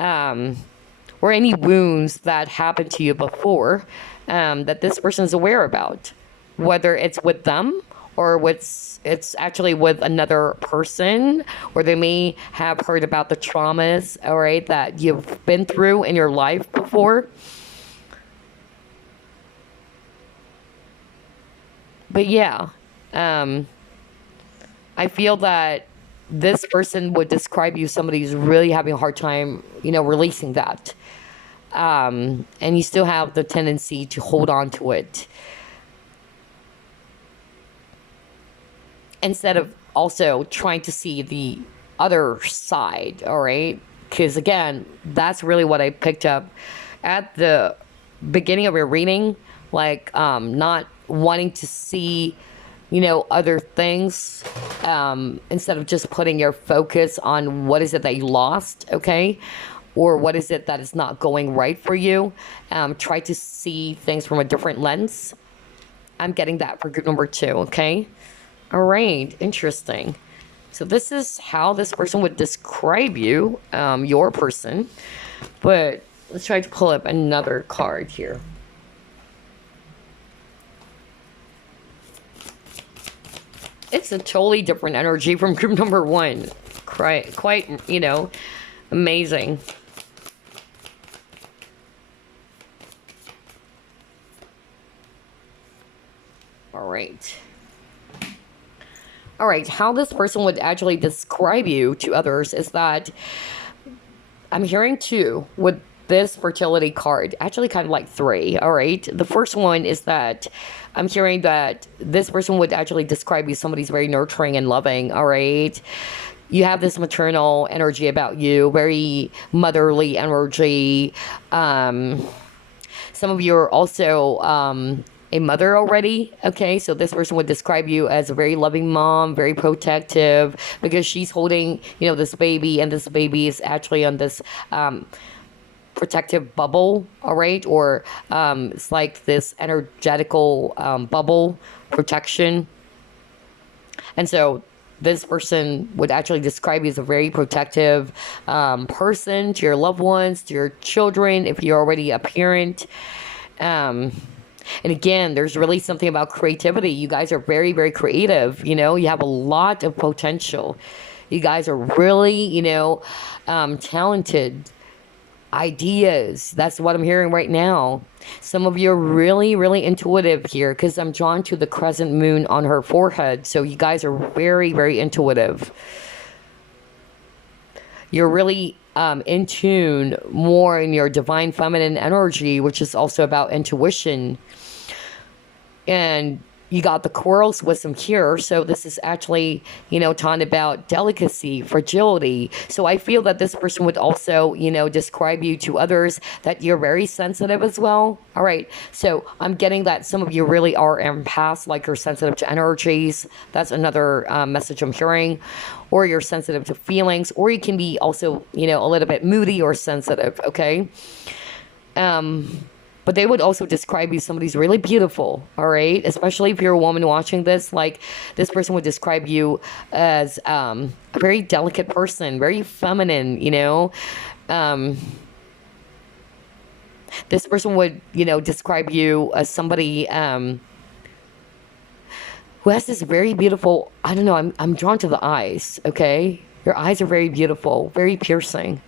Or any wounds that happened to you before that this person is aware about. Whether it's with them or it's actually with another person, or they may have heard about the traumas, all right, that you've been through in your life before. But yeah, I feel that this person would describe you somebody who's really having a hard time, releasing that. And you still have the tendency to hold on to it, instead of also trying to see the other side, all right? Because again, that's really what I picked up at the beginning of your reading, like not wanting to see, other things, instead of just putting your focus on what is it that you lost, okay? Or what is it that is not going right for you. Try to see things from a different lens. I'm getting that for group number 2, okay? All right, interesting. So this is how this person would describe you, your person. But let's try to pull up another card here. It's a totally different energy from group number 1. Quite, amazing. All right, how this person would actually describe you to others is that I'm hearing 2 with this fertility card, actually kind of like 3, all right? The first one is that I'm hearing that this person would actually describe you as somebody who's very nurturing and loving, all right? You have this maternal energy about you, very motherly energy. Some of you are also a mother already, okay? So this person would describe you as a very loving mom, very protective, because she's holding, this baby, and this baby is actually on this protective bubble, all right? Or it's like this energetical bubble protection. And so this person would actually describe you as a very protective person to your loved ones, to your children, if you're already a parent. And again, there's really something about creativity. You guys are very, very creative. You have a lot of potential. You guys are really, talented. Ideas. That's what I'm hearing right now. Some of you are really, really intuitive here, because I'm drawn to the crescent moon on her forehead. So you guys are very, very intuitive. you're really in tune more in your divine feminine energy, which is also about intuition. And you got the quarrels wisdom here. So this is actually, talking about delicacy, fragility. So I feel that this person would also, describe you to others that you're very sensitive as well. All right. So I'm getting that some of you really are empaths, like you're sensitive to energies. That's another message I'm hearing. Or you're sensitive to feelings, or you can be also, a little bit moody or sensitive. Okay. But they would also describe you somebody's really beautiful, all right? Especially if you're a woman watching this, like this person would describe you as a very delicate person, very feminine, This person would, describe you as somebody who has this very beautiful, I don't know, I'm drawn to the eyes, okay? Your eyes are very beautiful, very piercing.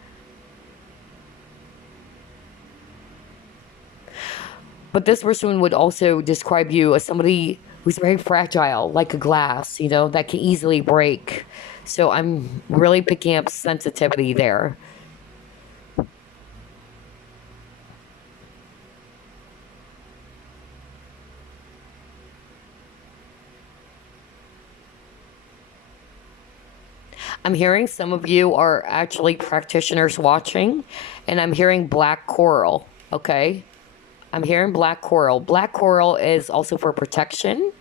But this person would also describe you as somebody who's very fragile, like a glass, that can easily break. So I'm really picking up sensitivity there. I'm hearing some of you are actually practitioners watching, and I'm hearing black coral, okay? I'm hearing black coral. Black coral is also for protection,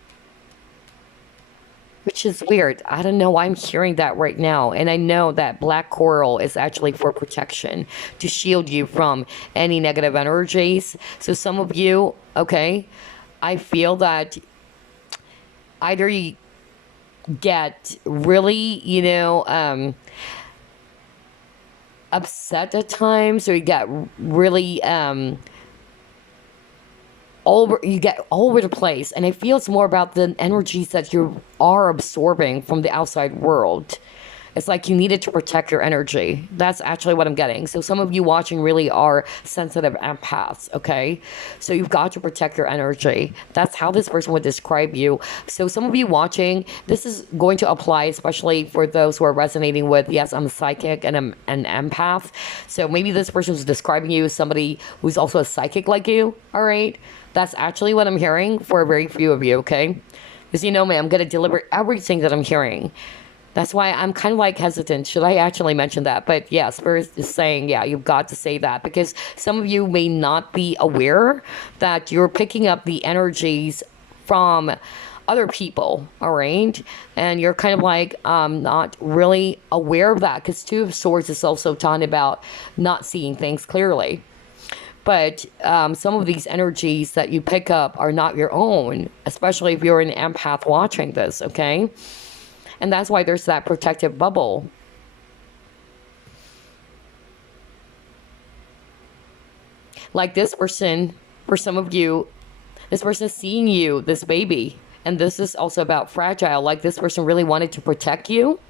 which is weird. I don't know why I'm hearing that right now. And I know that black coral is actually for protection, to shield you from any negative energies. So some of you, okay, I feel that either you get really, upset at times, or you get really you get all over the place. And I feel it's more about the energies that you are absorbing from the outside world. It's like you needed to protect your energy. That's actually what I'm getting. So some of you watching really are sensitive empaths, okay? So you've got to protect your energy. That's how this person would describe you. So some of you watching, this is going to apply especially for those who are resonating with, yes, I'm a psychic and I'm an empath. So maybe this person is describing you as somebody who's also a psychic like you, all right? That's actually what I'm hearing for a very few of you, okay? Because me, I'm going to deliver everything that I'm hearing. That's why I'm kind of like hesitant. Should I actually mention that? But yeah, Spirit is saying, yeah, you've got to say that, because some of you may not be aware that you're picking up the energies from other people, all right? And you're kind of like not really aware of that, because Two of Swords is also talking about not seeing things clearly. But some of these energies that you pick up are not your own, especially if you're an empath watching this, okay? And that's why there's that protective bubble. Like this person, for some of you, this person is seeing you, this baby. And this is also about fragile. Like this person really wanted to protect you.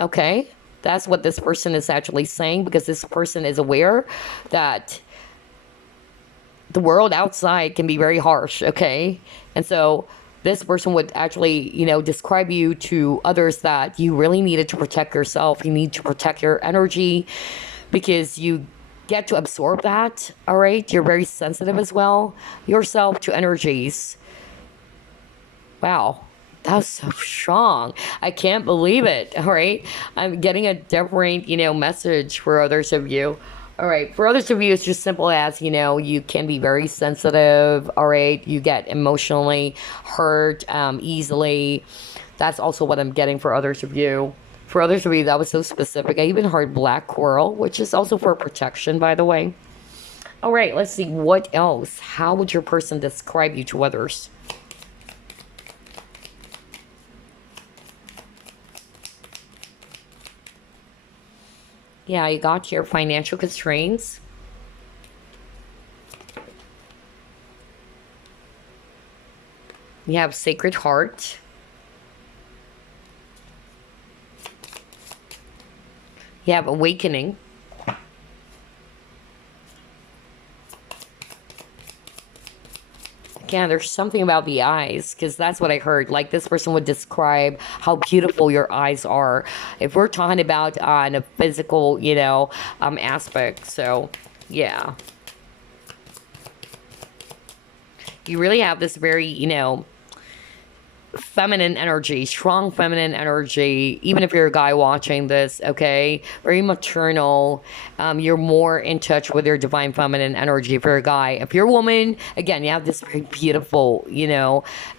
Okay? That's what this person is actually saying, because this person is aware that the world outside can be very harsh, okay? And so this person would actually, describe you to others that you really needed to protect yourself. You need to protect your energy, because you get to absorb that, all right? You're very sensitive as well, yourself, to energies. Wow, that was so strong. I can't believe it, all right? I'm getting a different, message for others of you. All right, for others of you, it's just simple as, you can be very sensitive, all right? You get emotionally hurt easily. That's also what I'm getting for others of you. For others of you, that was so specific. I even heard black coral, which is also for protection, by the way. All right, let's see what else. How would your person describe you to others? Yeah, you got your financial constraints. You have Sacred Heart. You have Awakening. again, there's something about the eyes, because that's what I heard. Like, this person would describe how beautiful your eyes are. If we're talking about on a physical, aspect. So, yeah. You really have this very, feminine energy, strong feminine energy, even if you're a guy watching this, okay? Very maternal. You're more in touch with your divine feminine energy if you're a guy. If you're a woman, again, you have this very beautiful,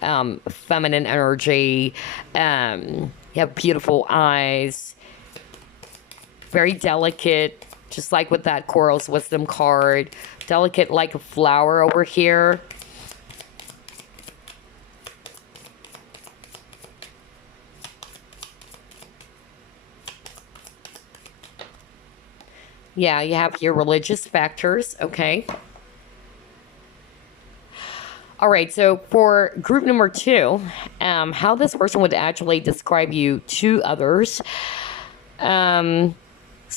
feminine energy. You have beautiful eyes. Very delicate, just like with that Coral's Wisdom card. Delicate like a flower over here. Yeah, you have your religious factors, okay? All right, so for group number 2, how this person would actually describe you to others. Some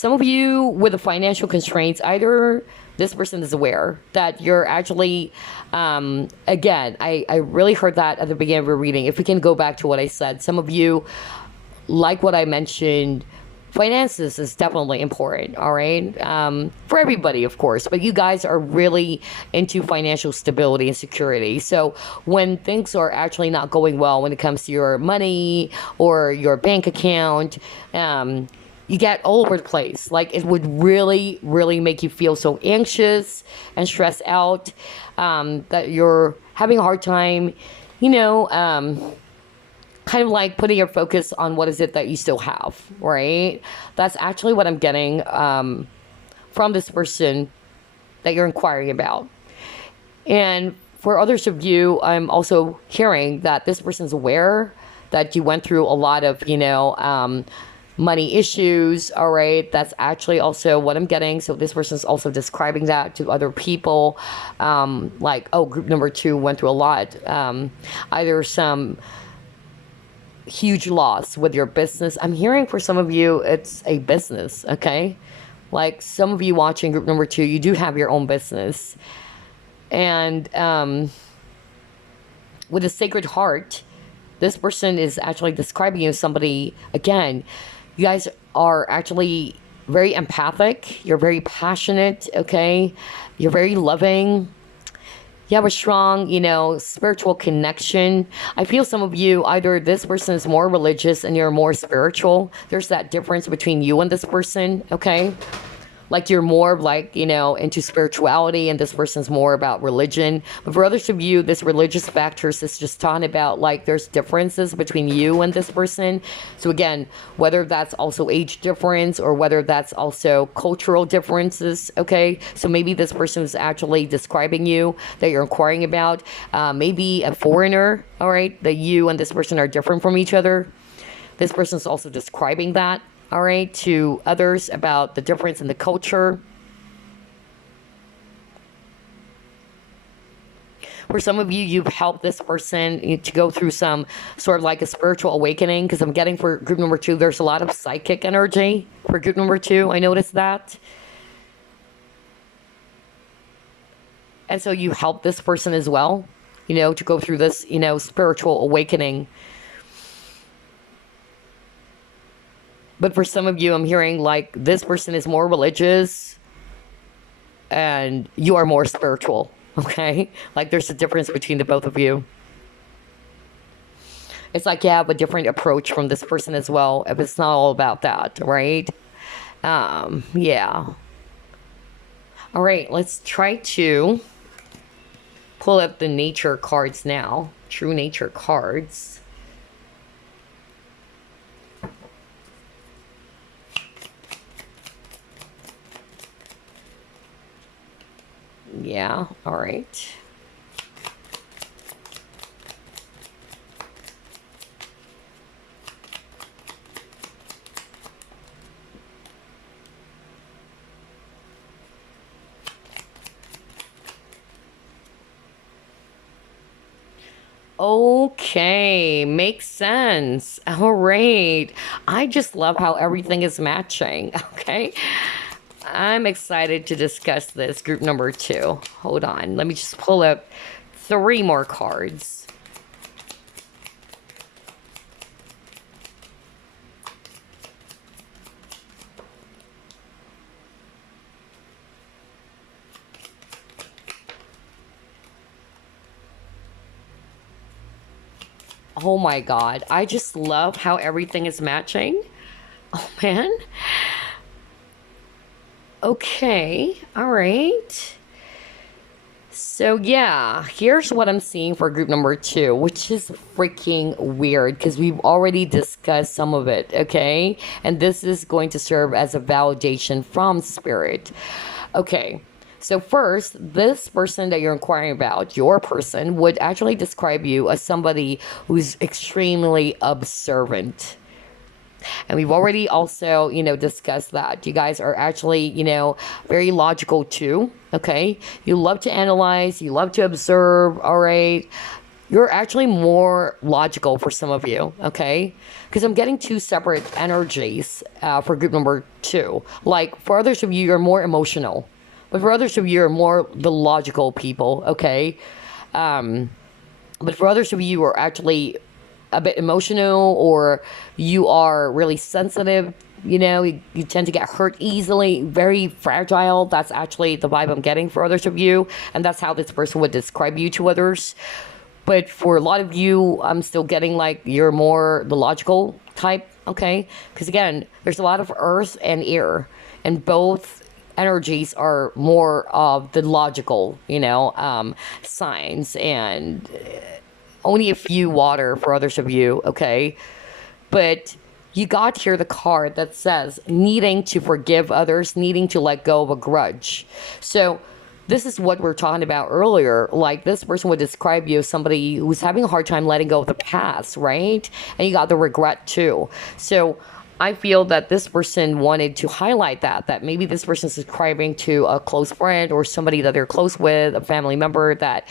of you with the financial constraints, either this person is aware that you're actually, again, I really heard that at the beginning of your reading. If we can go back to what I said, some of you, like what I mentioned, finances is definitely important, all right? For everybody, of course, but you guys are really into financial stability and security. So when things are actually not going well when it comes to your money or your bank account, you get all over the place. Like, it would really, really make you feel so anxious and stressed out, that you're having a hard time, kind of like putting your focus on what is it that you still have, right? That's actually what I'm getting from this person that you're inquiring about. And for others of you, I'm also hearing that this person's aware that you went through a lot of, money issues, all right? That's actually also what I'm getting. So this person's also describing that to other people. Like, oh, group number 2 went through a lot. Either some huge loss with your business. I'm hearing for some of you, it's a business, okay? Like, some of you watching group number 2, you do have your own business. And with a Sacred Heart, this person is actually describing you as somebody, again, you guys are actually very empathic. You're very passionate, okay? You're very loving. You have a strong, spiritual connection. I feel some of you, either this person is more religious and you're more spiritual. There's that difference between you and this person, okay? Like, you're more like, into spirituality, and this person's more about religion. But for others of you, this religious factors is just talking about, like, there's differences between you and this person. So again, whether that's also age difference or whether that's also cultural differences, okay? So maybe this person is actually describing you that you're inquiring about. Maybe a foreigner, all right? That you and this person are different from each other. This person's also describing that, all right, to others about the difference in the culture. For some of you, you've helped this person to go through some sort of like a spiritual awakening, because I'm getting for group number 2, there's a lot of psychic energy for group number 2. I noticed that. And so you help this person as well, to go through this, spiritual awakening. But for some of you, I'm hearing like this person is more religious and you are more spiritual, okay? Like, there's a difference between the both of you. It's like you have a different approach from this person as well, if it's not all about that, right? Yeah. All right, let's try to pull up the nature cards now. True nature cards. Yeah, all right. Okay, makes sense. All right. I just love how everything is matching, okay? I'm excited to discuss this group number 2. Hold on. Let me just pull up 3 more cards. Oh my god, I just love how everything is matching. Oh man. Okay, all right. So yeah, here's what I'm seeing for group number 2, which is freaking weird because we've already discussed some of it, okay? And this is going to serve as a validation from spirit. Okay. So first, this person that you're inquiring about, your person, would actually describe you as somebody who's extremely observant. And we've already also, discussed that. You guys are actually, very logical too, okay? You love to analyze, you love to observe, all right? You're actually more logical for some of you, okay? Because I'm getting 2 separate energies for group number 2. Like, for others of you, you're more emotional. But for others of you, you're more the logical people, okay? But for others of you, you are actually a bit emotional, or you are really sensitive, you tend to get hurt easily, very fragile. That's actually the vibe I'm getting for others of you, and that's how this person would describe you to others. But for a lot of you, I'm still getting like you're more the logical type, okay? Because again, there's a lot of earth and air, and both energies are more of the logical, signs, and only a few water for others of you, okay? But you got here the card that says needing to forgive others, needing to let go of a grudge. So this is what we're talking about earlier. Like, this person would describe you as somebody who's having a hard time letting go of the past, right? And you got the regret too. So I feel that this person wanted to highlight that maybe this person is describing to a close friend or somebody that they're close with, a family member, that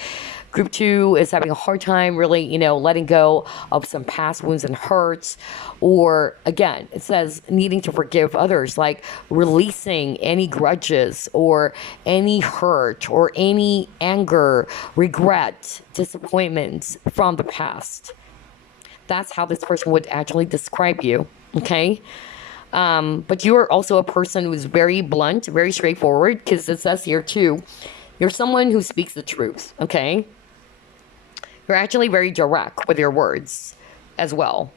group 2 is having a hard time really, letting go of some past wounds and hurts. Or again, it says needing to forgive others, like releasing any grudges or any hurt or any anger, regret, disappointments from the past. That's how this person would actually describe you, okay? But you are also a person who's very blunt, very straightforward, because it says here too, you're someone who speaks the truth, okay? You're actually very direct with your words as well.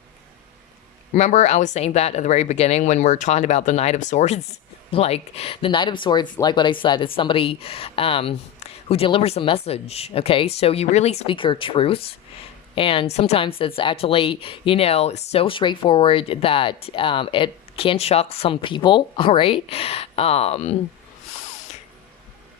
Remember, I was saying that at the very beginning when we're talking about the Knight of Swords? Like, the Knight of Swords, like what I said, is somebody who delivers a message, okay? So you really speak your truth. And sometimes it's actually, so straightforward that it can shock some people, all right?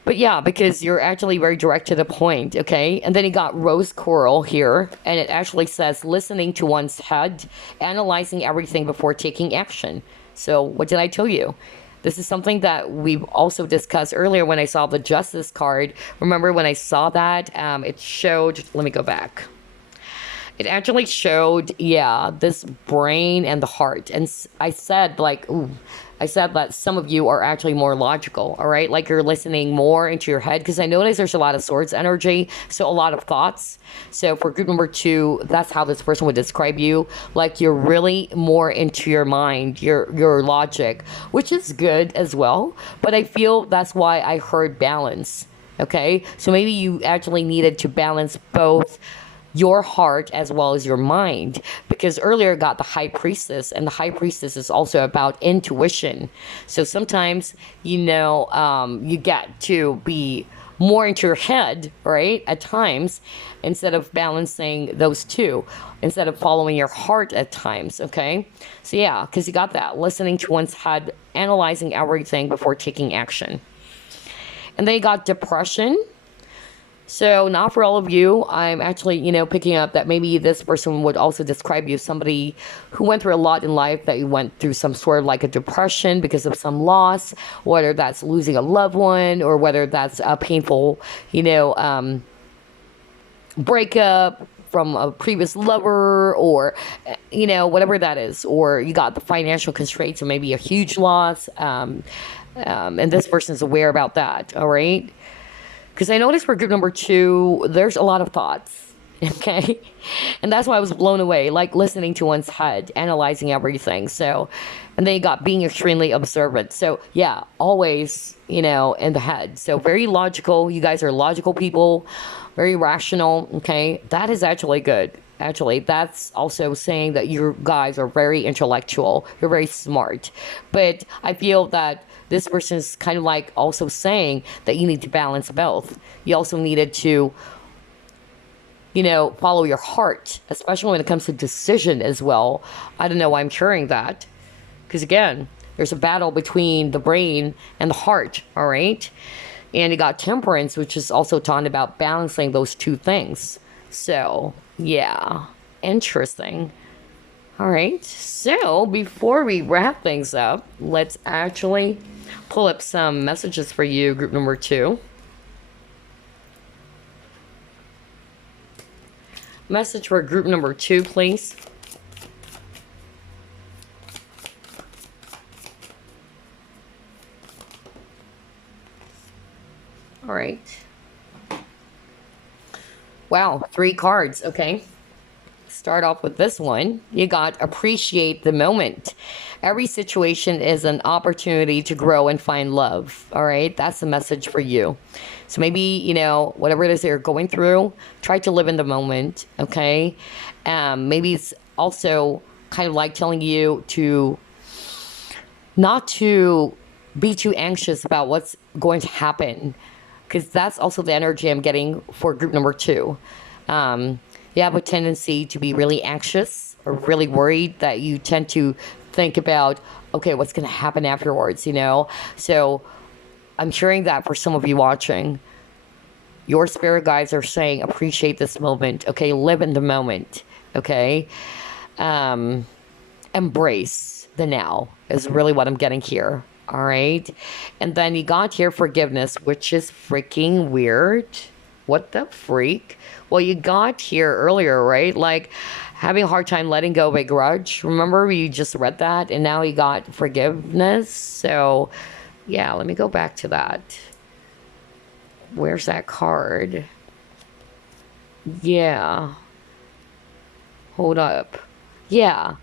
But yeah, because you're actually very direct to the point, okay? And then you got rose coral here, and it actually says listening to one's head, analyzing everything before taking action. So what did I tell you? This is something that we've also discussed earlier when I saw the Justice card. Remember when I saw that? It showed, let me go back. It actually showed, this brain and the heart. And I said, that some of you are actually more logical, all right? Like, you're listening more into your head, because I notice there's a lot of swords energy, so a lot of thoughts. So for group number 2, that's how this person would describe you. Like, you're really more into your mind, your logic, which is good as well. But I feel that's why I heard balance, okay? So maybe you actually needed to balance both your heart as well as your mind, because earlier got the High Priestess, and the High Priestess is also about intuition. So sometimes you get to be more into your head, right, at times, instead of balancing those two, instead of following your heart at times, okay? So yeah, because you got that listening to one's head, analyzing everything before taking action. And then you got depression. So not for all of you. I'm actually, picking up that maybe this person would also describe you as somebody who went through a lot in life, that you went through some sort of like a depression because of some loss, whether that's losing a loved one or whether that's a painful, breakup from a previous lover, or, whatever that is. Or you got the financial constraints, or maybe a huge loss. And this person is aware about that, all right? Because I noticed for group number 2, there's a lot of thoughts. Okay. And that's why I was blown away, like listening to one's head, analyzing everything. So, and then you got being extremely observant. So, yeah, always, in the head. So, very logical. You guys are logical people, very rational. Okay. That is actually good. Actually, that's also saying that you guys are very intellectual. You're very smart. But I feel that this person is kind of like also saying that you need to balance both. You also needed to follow your heart, especially when it comes to decision as well. I don't know why I'm hearing that. Because again, there's a battle between the brain and the heart, all right? And you got temperance, which is also talking about balancing those two things. So, yeah, interesting. All right, so before we wrap things up, let's actually pull up some messages for you, group number 2. Message for group number 2, please. All right. Wow, 3 cards. Okay. Start off with this one. You got appreciate the moment. Every situation is an opportunity to grow and find love. All right. That's the message for you. So maybe, whatever it is that you're going through, try to live in the moment. Okay. Maybe it's also kind of like telling you to not to be too anxious about what's going to happen. Because that's also the energy I'm getting for group number 2. You have a tendency to be really anxious or really worried, that you tend to think about, okay, what's going to happen afterwards, So I'm hearing that for some of you watching. Your spirit guides are saying, appreciate this moment, okay? Live in the moment, okay? Embrace the now is really what I'm getting here, all right? And then you got here forgiveness, which is freaking weird. What the freak? Well, you got here earlier, right? Like having a hard time letting go of a grudge. Remember, you just read that, and now you got forgiveness. So, yeah, let me go back to that. Where's that card? Yeah. Hold up. Yeah.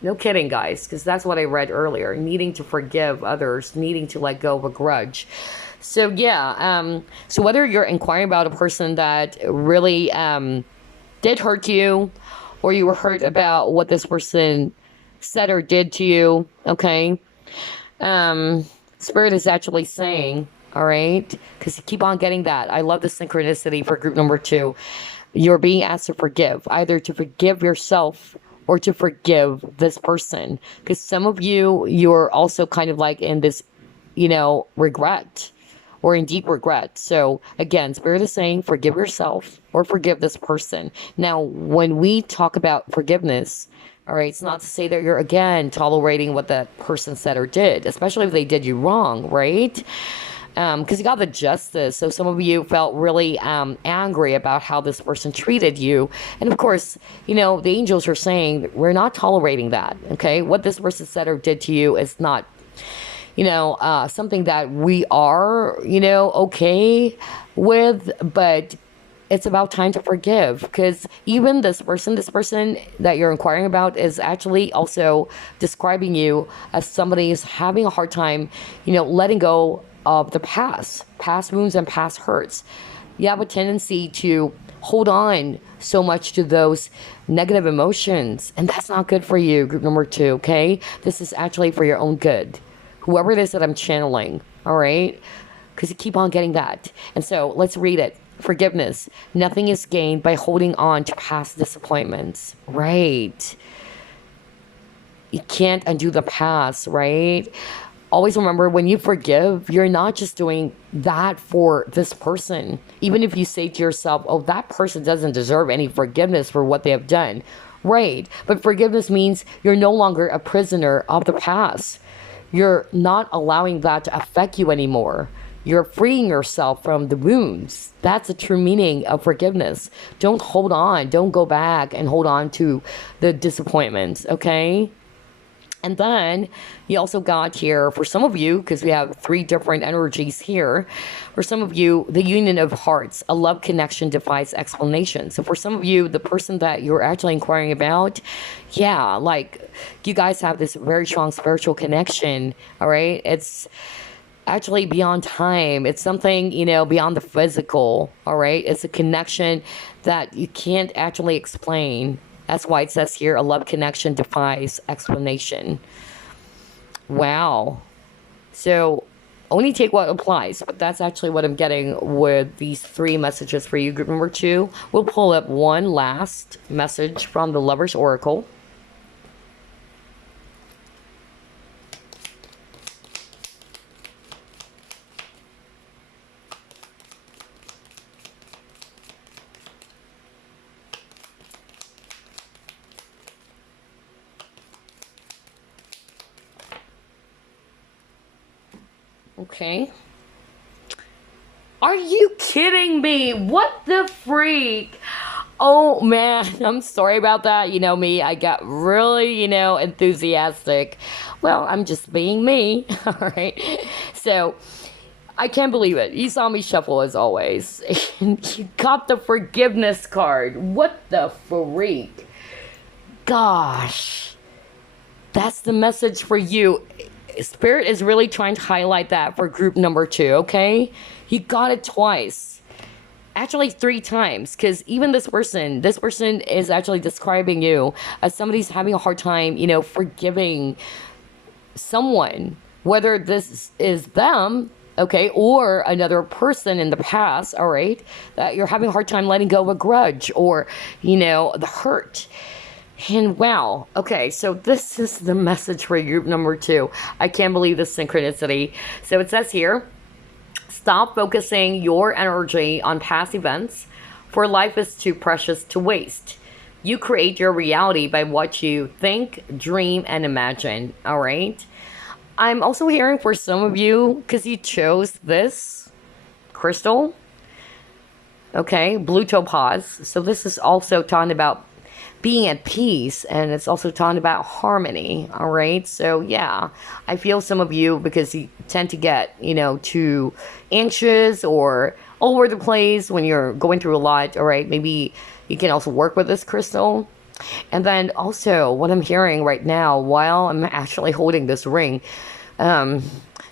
No kidding, guys, because that's what I read earlier. Needing to forgive others, needing to let go of a grudge. So, yeah, so whether you're inquiring about a person that really did hurt you, or you were hurt about what this person said or did to you, okay? Spirit is actually saying, all right? Because you keep on getting that. I love the synchronicity for group number 2. You're being asked to forgive, either to forgive yourself or to forgive this person. Because some of you're also kind of like in this, regret, or in deep regret. So again, Spirit is saying forgive yourself or forgive this person. Now, when we talk about forgiveness, all right, it's not to say that you're again tolerating what that person said or did, especially if they did you wrong, right? Because you got the justice. So some of you felt really angry about how this person treated you. And of course, the angels are saying we're not tolerating that. Okay, what this person said or did to you is not something that we are, okay with, but it's about time to forgive. Because even this person that you're inquiring about is actually also describing you as somebody who's having a hard time, letting go of the past wounds and past hurts. You have a tendency to hold on so much to those negative emotions, and that's not good for you, group number 2, okay? This is actually for your own good. Whoever it is that I'm channeling, all right? Because you keep on getting that. And so let's read it. Forgiveness. Nothing is gained by holding on to past disappointments. Right. You can't undo the past, right? Always remember, when you forgive, you're not just doing that for this person. Even if you say to yourself, oh, that person doesn't deserve any forgiveness for what they have done. Right. But forgiveness means you're no longer a prisoner of the past. You're not allowing that to affect you anymore. You're freeing yourself from the wounds. That's the true meaning of forgiveness. Don't hold on. Don't go back and hold on to the disappointments, okay? And then you also got here, for some of you, because we have three different energies here, for some of you, the union of hearts, a love connection defies explanation. So for some of you, the person that you're actually inquiring about, yeah, like you guys have this very strong spiritual connection, all right? It's actually beyond time. It's something, beyond the physical, all right? It's a connection that you can't actually explain. That's why it says here, a love connection defies explanation. Wow. So only take what applies, but that's actually what I'm getting with these three messages for you. Group number 2, we'll pull up one last message from the Lover's Oracle. Okay. Are you kidding me? What the freak? Oh man, I'm sorry about that. You know me, I got really, enthusiastic. Well, I'm just being me. All right. So, I can't believe it. You saw me shuffle as always. And you got the forgiveness card. What the freak? Gosh. That's the message for you. Spirit is really trying to highlight that for group number 2, okay? You got it twice. Actually 3 times, because even this person is actually describing you as somebody's having a hard time, forgiving someone, whether this is them, okay, or another person in the past, all right, that you're having a hard time letting go of a grudge or, the hurt. And wow, okay, so this is the message for group number 2. I can't believe this synchronicity. So it says here, stop focusing your energy on past events, for life is too precious to waste. You create your reality by what you think, dream, and imagine, all right? I'm also hearing for some of you, because you chose this crystal, okay, blue topaz. So this is also talking about being at peace, and it's also talking about harmony, all right? So yeah, I feel some of you, because you tend to get too anxious or all over the place when you're going through a lot, all right? Maybe you can also work with this crystal. And then also what I'm hearing right now while I'm actually holding this ring,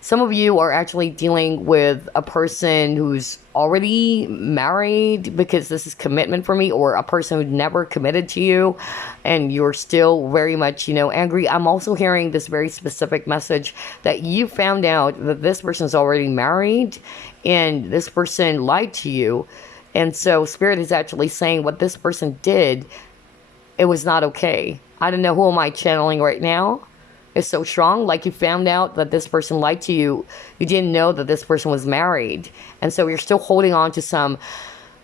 some of you are actually dealing with a person who's already married, because this is commitment for me, or a person who never committed to you and you're still very much, angry. I'm also hearing this very specific message that you found out that this person is already married and this person lied to you. And so Spirit is actually saying what this person did, it was not okay. I don't know who am I channeling right now. Is so strong, like you found out that this person lied to you. You didn't know that this person was married, and so you're still holding on to some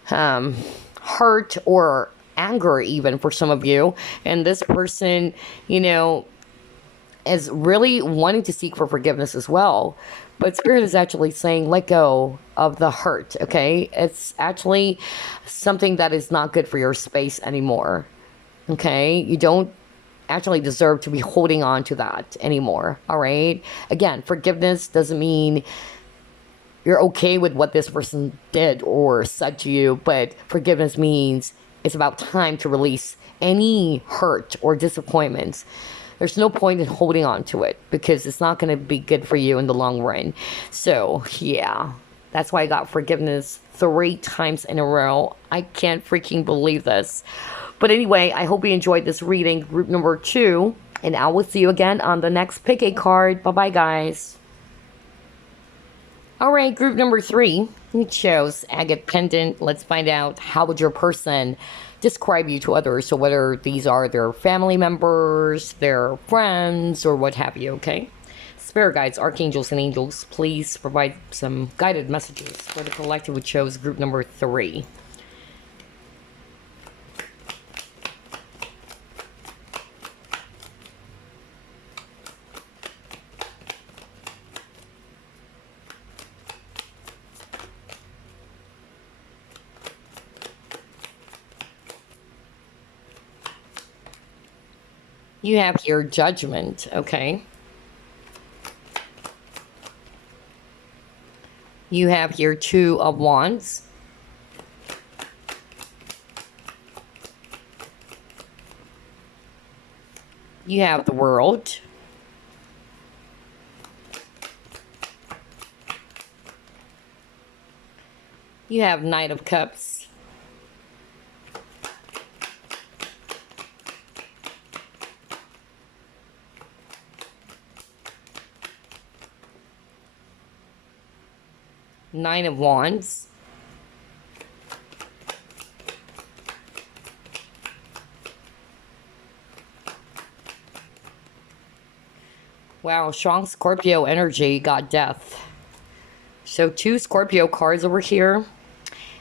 hurt or anger, even for some of you. And this person, is really wanting to seek for forgiveness as well. But Spirit is actually saying, let go of the hurt, okay? It's actually something that is not good for your space anymore, okay? You don't actually deserve to be holding on to that anymore, all right? Again, forgiveness doesn't mean you're okay with what this person did or said to you, but forgiveness means it's about time to release any hurt or disappointments. There's no point in holding on to it, because it's not going to be good for you in the long run. So yeah, that's why I got forgiveness 3 times in a row. I can't freaking believe this. But anyway, I hope you enjoyed this reading, group number 2, and I will see you again on the next pick a card. Bye-bye, guys. All right, group number 3, we chose Agate Pendant. Let's find out, how would your person describe you to others? So whether these are their family members, their friends, or what have you, okay? Spirit guides, archangels, and angels, please provide some guided messages for the collective who chose group number 3. You have here Judgment, okay? You have here Two of Wands. You have the World. You have Knight of Cups. Nine of Wands. Wow, strong Scorpio energy, got Death. So 2 Scorpio cards over here.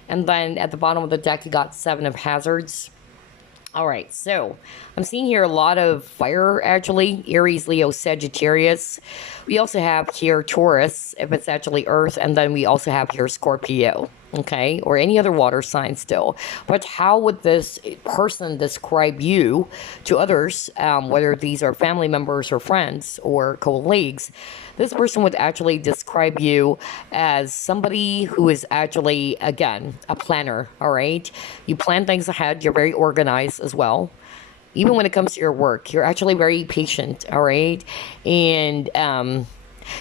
And then at the bottom of the deck, you got 7 of Hazards. All right, so I'm seeing here a lot of fire, actually. Aries, Leo, Sagittarius. We also have here Taurus, if it's actually Earth. And then we also have here Scorpio, okay? Or any other water sign still. But how would this person describe you to others, whether these are family members or friends or colleagues? This person would actually describe you as somebody who is actually, again, a planner, all right? You plan things ahead. You're very organized as well. Even when it comes to your work, you're actually very patient, all right? And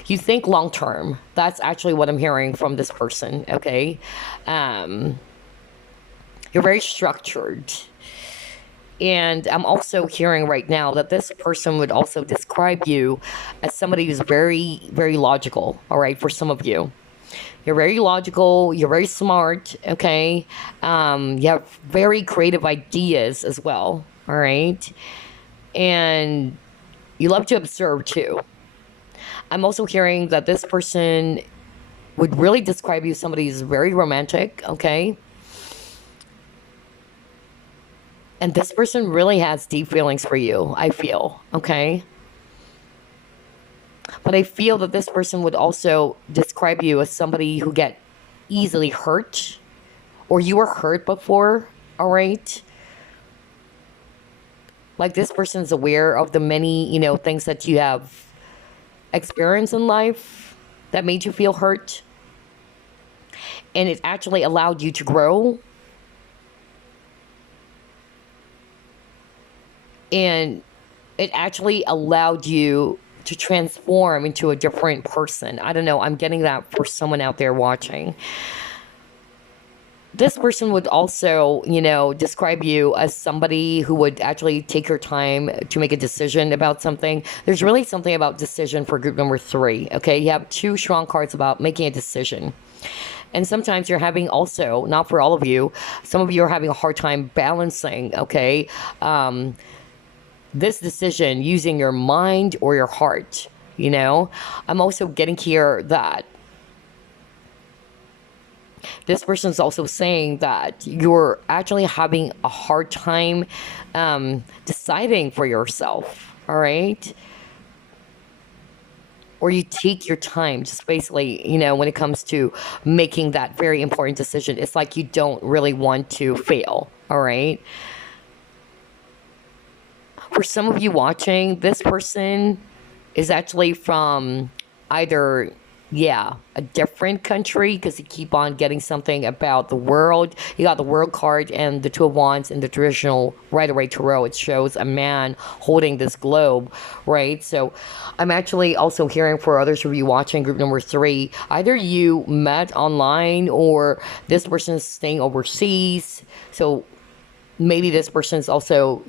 you think long term. That's actually what I'm hearing from this person, okay? You're very structured. And I'm also hearing right now that this person would also describe you as somebody who's very, very logical, all right, for some of you. You're very logical, you're very smart, okay? You have very creative ideas as well, all right? And you love to observe too. I'm also hearing that this person would really describe you as somebody who's very romantic, okay? And this person really has deep feelings for you, I feel, okay? But I feel that this person would also describe you as somebody who get easily hurt, or you were hurt before, all right? Like this person's aware of the many, things that you have experienced in life that made you feel hurt. And it actually allowed you to grow. And it actually allowed you to transform into a different person. I don't know. I'm getting that for someone out there watching. This person would also, describe you as somebody who would actually take your time to make a decision about something. There's really something about decision for group number 3, okay? You have 2 strong cards about making a decision. And sometimes you're having also, not for all of you, some of you are having a hard time balancing, okay? This decision using your mind or your heart, I'm also getting here that this person's also saying that you're actually having a hard time deciding for yourself, all right? Or you take your time, just basically, when it comes to making that very important decision. It's like you don't really want to fail, all right? For some of you watching, this person is actually from either, a different country, because you keep on getting something about the world. You got the World card and the 2 of Wands in the traditional Rider-Waite Tarot. It shows a man holding this globe, right? So I'm actually also hearing for others of you watching group number 3, either you met online or this person is staying overseas. So maybe this person is also,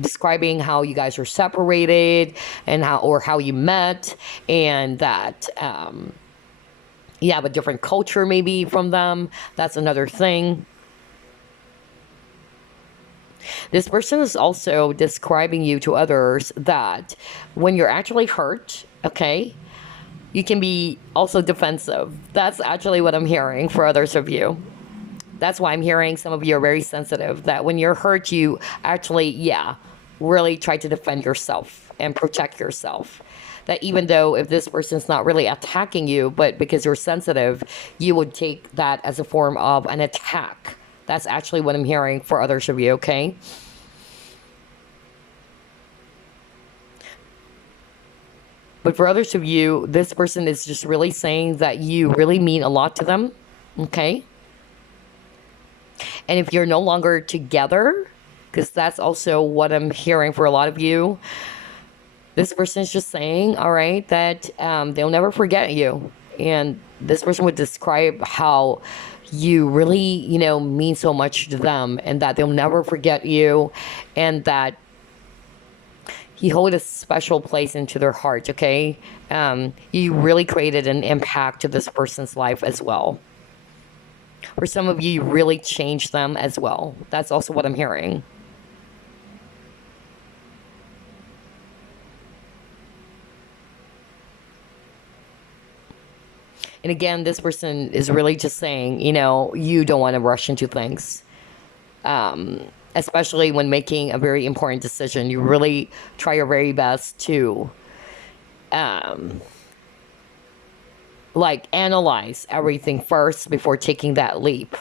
describing how you guys are separated and how you met, and that you have a different culture maybe from them. That's another thing. This person is also describing you to others that when you're actually hurt, okay, you can be also defensive. That's actually what I'm hearing for others of you. That's why I'm hearing some of you are very sensitive, that when you're hurt, you actually, really try to defend yourself and protect yourself. That even though if this person's not really attacking you, but because you're sensitive, you would take that as a form of an attack. That's actually what I'm hearing for others of you, okay? But for others of you, this person is just really saying that you really mean a lot to them. Okay? And if you're no longer together, because that's also what I'm hearing for a lot of you, this person is just saying, all right, that they'll never forget you. And this person would describe how you really, mean so much to them, and that they'll never forget you, and that you hold a special place into their heart, okay? You really created an impact to this person's life as well. For some of you, you really changed them as well. That's also what I'm hearing. And again, this person is really just saying, you don't want to rush into things. Especially when making a very important decision. You really try your very best to, analyze everything first before taking that leap.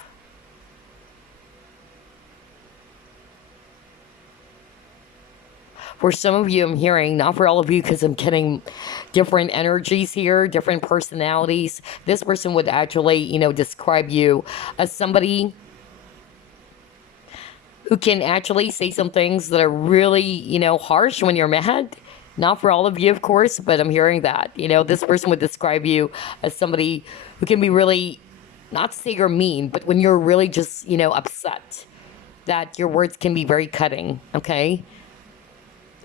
For some of you, I'm hearing, not for all of you, because I'm getting different energies here, different personalities. This person would actually, describe you as somebody who can actually say some things that are really, harsh when you're mad. Not for all of you, of course, but I'm hearing that. This person would describe you as somebody who can be really, not to say you're mean, but when you're really just, upset, that your words can be very cutting, okay?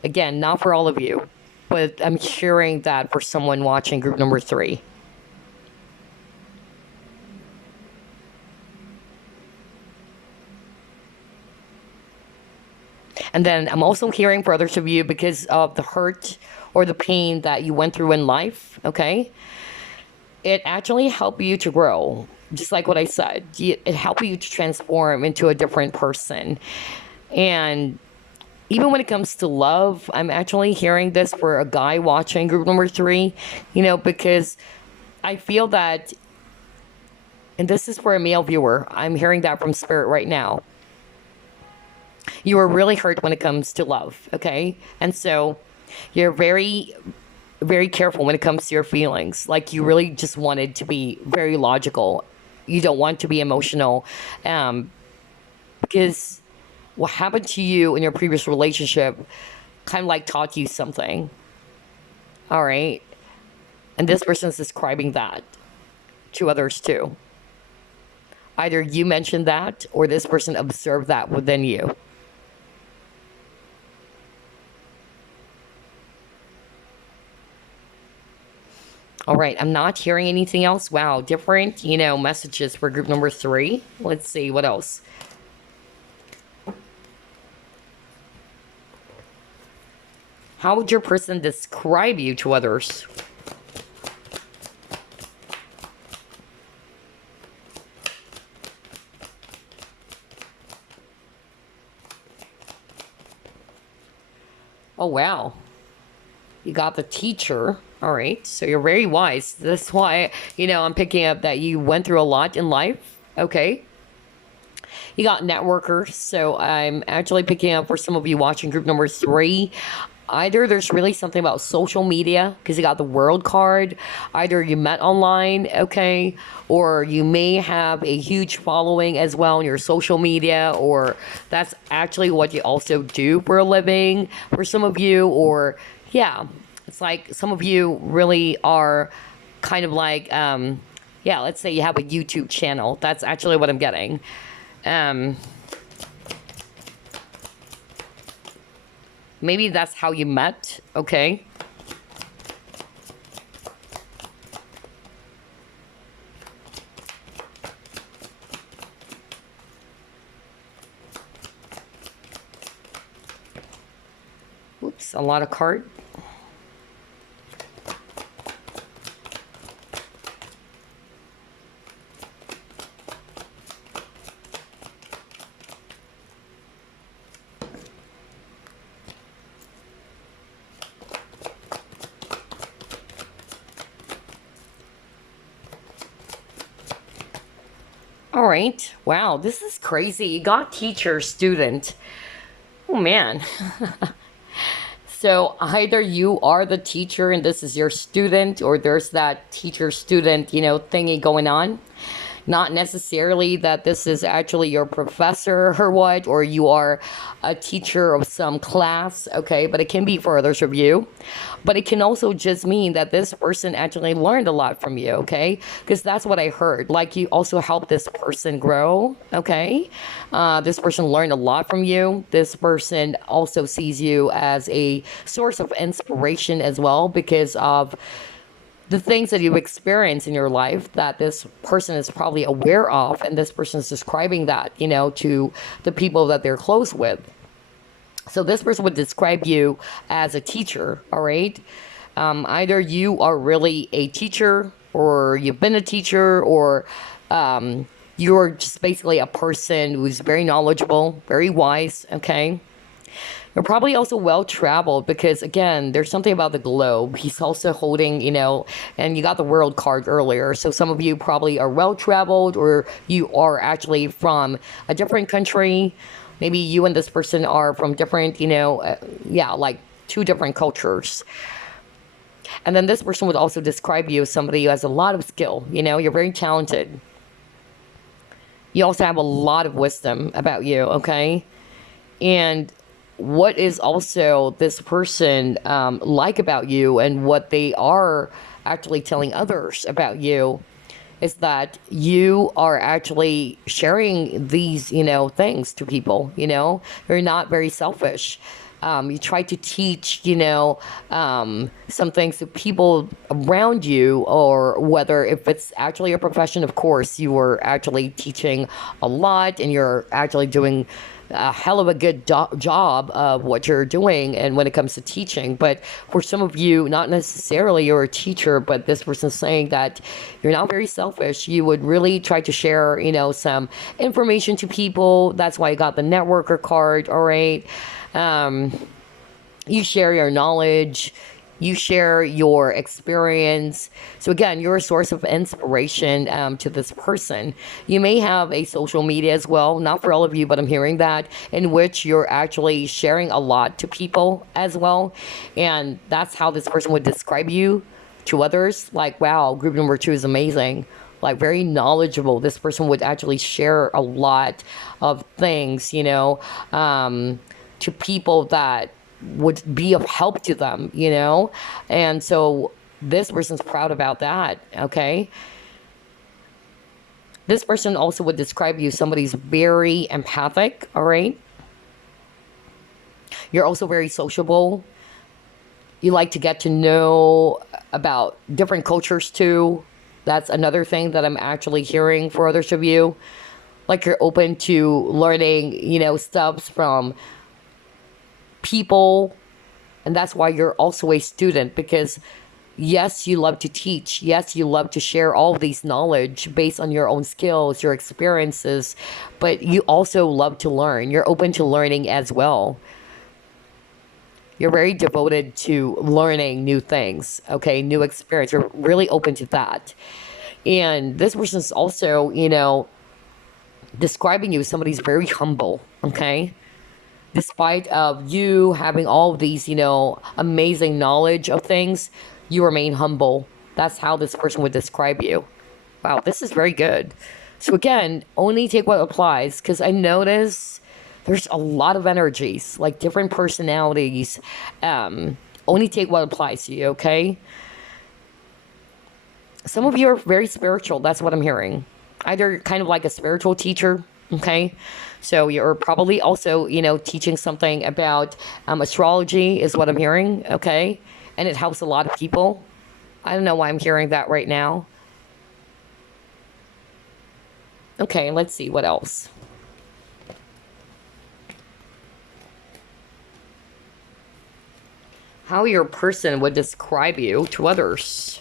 Again, not for all of you, but I'm hearing that for someone watching group number 3. And then I'm also hearing for others of you, because of the hurt or the pain that you went through in life, okay? It actually helped you to grow, just like what I said. It helped you to transform into a different person. And even when it comes to love, I'm actually hearing this for a guy watching group number 3, because I feel that, and this is for a male viewer, I'm hearing that from Spirit right now. You are really hurt when it comes to love, okay? And so you're very, very careful when it comes to your feelings. Like, you really just wanted to be very logical. You don't want to be emotional, because what happened to you in your previous relationship kind of taught you something. All right? And this person's describing that to others too. Either you mentioned that, or this person observed that within you. All right, I'm not hearing anything else. Wow, different, messages for group number 3. Let's see, what else? How would your person describe you to others? Oh, wow. You got the Teacher. All right, so you're very wise. That's why, I'm picking up that you went through a lot in life. Okay. You got Networker. So I'm actually picking up for some of you watching group number 3. Either there's really something about social media, because you got the World card. Either you met online, okay, or you may have a huge following as well on your social media, or that's actually what you also do for a living for some of you. Or yeah, it's like some of you really are kind of like, yeah, let's say you have a YouTube channel. That's actually what I'm getting. Maybe that's how you met, okay? Oops, a lot of card. All right. Wow, this is crazy. You got Teacher, Student. Oh, man. So either you are the teacher and this is your student, or there's that teacher student, thingy going on. Not necessarily that this is actually your professor or what, or you are a teacher of some class, okay? But it can be for others of you. But it can also just mean that this person actually learned a lot from you, okay? Because that's what I heard. Like, you also helped this person grow, okay? This person learned a lot from you. This person also sees you as a source of inspiration as well, because of the things that you experience in your life that this person is probably aware of, and this person is describing that, to the people that they're close with. So this person would describe you as a teacher, all right? Either you are really a teacher, or you've been a teacher, or you're just basically a person who's very knowledgeable, very wise, okay? You're probably also well-traveled, because, again, there's something about the globe. He's also holding, and you got the world card earlier. So some of you probably are well-traveled, or you are actually from a different country. Maybe you and this person are from different, like 2 different cultures. And then this person would also describe you as somebody who has a lot of skill. You're very talented. You also have a lot of wisdom about you, okay? And what is also this person like about you, and what they are actually telling others about you, is that you are actually sharing these, things to people, You're not very selfish. You try to teach, some things to people around you, or whether if it's actually a profession, of course, you are actually teaching a lot, and you're actually doing a hell of a good job of what you're doing, and when it comes to teaching. But for some of you, not necessarily you're a teacher, but this person's saying that you're not very selfish. You would really try to share, some information to people. That's why you got the networker card, all right? You share your knowledge. You share your experience. So again, you're a source of inspiration to this person. You may have a social media as well, not for all of you, but I'm hearing that, in which you're actually sharing a lot to people as well. And that's how this person would describe you to others. Like, wow, group number 2 is amazing. Like, very knowledgeable. This person would actually share a lot of things, to people that would be of help to them, and so this person's proud about that, okay? This person also would describe you somebody's very empathic, all right? You're also very sociable. You like to get to know about different cultures too. That's another thing that I'm actually hearing for others of you. Like, you're open to learning, stuff from people, and that's why you're also a student, because yes, you love to teach, yes, you love to share all these knowledge based on your own skills, your experiences, but you also love to learn. You're open to learning as well. You're very devoted to learning new things, okay, new experience. You're really open to that. And this person's also, describing you as somebody who's very humble, okay? Despite of you having all of these, amazing knowledge of things, you remain humble. That's how this person would describe you. Wow, this is very good. So again, only take what applies, because I notice there's a lot of energies, like different personalities. Only take what applies to you, okay? Some of you are very spiritual. That's what I'm hearing. Either kind of like a spiritual teacher, okay? So you're probably also, teaching something about astrology is what I'm hearing, okay? And it helps a lot of people. I don't know why I'm hearing that right now. Okay, let's see what else. How your person would describe you to others.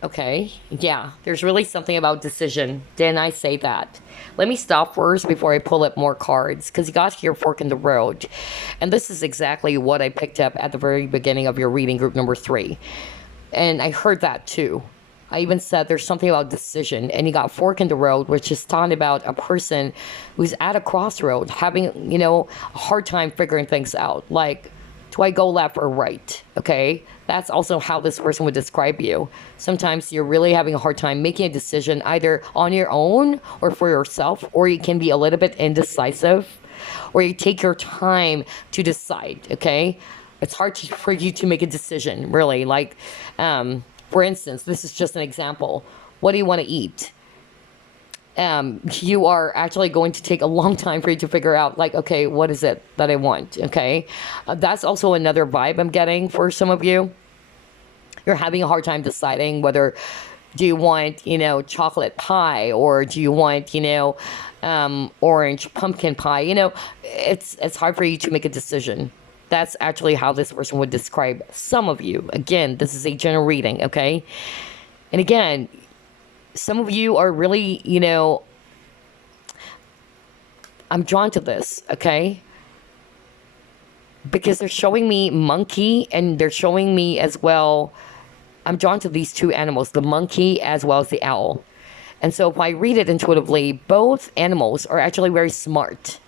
Okay, yeah, there's really something about decision. Didn't I say that? Let me stop first before I pull up more cards, because you got here fork in the road. And this is exactly what I picked up at the very beginning of your reading, group number 3. And I heard that too. I even said there's something about decision, and you got fork in the road, which is talking about a person who's at a crossroad, having, a hard time figuring things out. Like, do I go left or right? Okay, that's also how this person would describe you. Sometimes you're really having a hard time making a decision either on your own or for yourself, or you can be a little bit indecisive, or you take your time to decide. Okay, it's hard for you to make a decision, really. Like, for instance, this is just an example. What do you want to eat? You are actually going to take a long time for you to figure out, like, okay, what is it that I want? Okay, that's also another vibe I'm getting for some of you. You're having a hard time deciding whether do you want, chocolate pie, or do you want, orange pumpkin pie? It's hard for you to make a decision. That's actually how this person would describe some of you. Again, this is a general reading, okay? And again, some of you are really, I'm drawn to this, okay? Because they're showing me monkey, and they're showing me as well, I'm drawn to these two animals, the monkey as well as the owl. And so if I read it intuitively, both animals are actually very smart.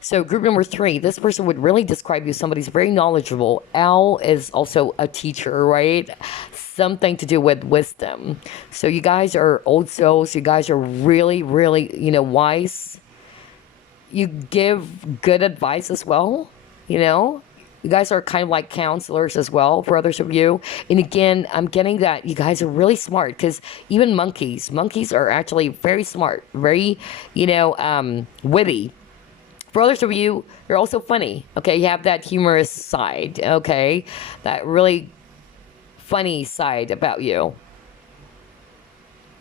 So group number 3, this person would really describe you as somebody who's very knowledgeable. Owl is also a teacher, right? Something to do with wisdom. So you guys are old souls. You guys are really, really, wise. You give good advice as well, You guys are kind of like counselors as well for others of you. And again, I'm getting that you guys are really smart, because even monkeys are actually very smart, very, witty. For others of you, you're also funny, okay? You have that humorous side, okay? That really funny side about you.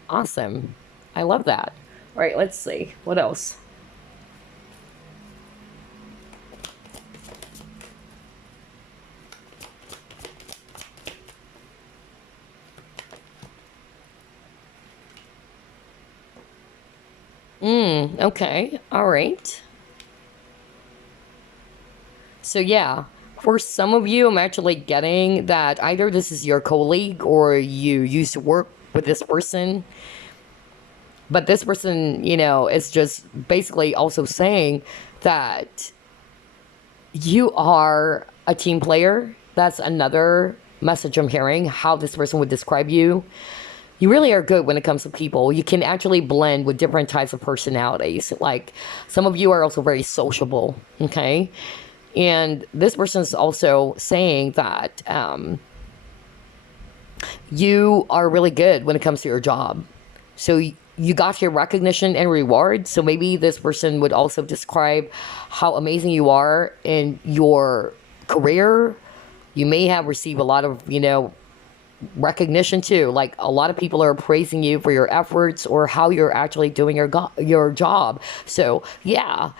Awesome. I love that. All right, let's see. What else? Okay. All right. So yeah, for some of you, I'm actually getting that either this is your colleague or you used to work with this person. But this person, is just basically also saying that you are a team player. That's another message I'm hearing, how this person would describe you. You really are good when it comes to people. You can actually blend with different types of personalities. Like, some of you are also very sociable, okay? And this person is also saying that you are really good when it comes to your job. So you got your recognition and reward. So maybe this person would also describe how amazing you are in your career. You may have received a lot of, recognition too. Like, a lot of people are praising you for your efforts or how you're actually doing your job. So yeah.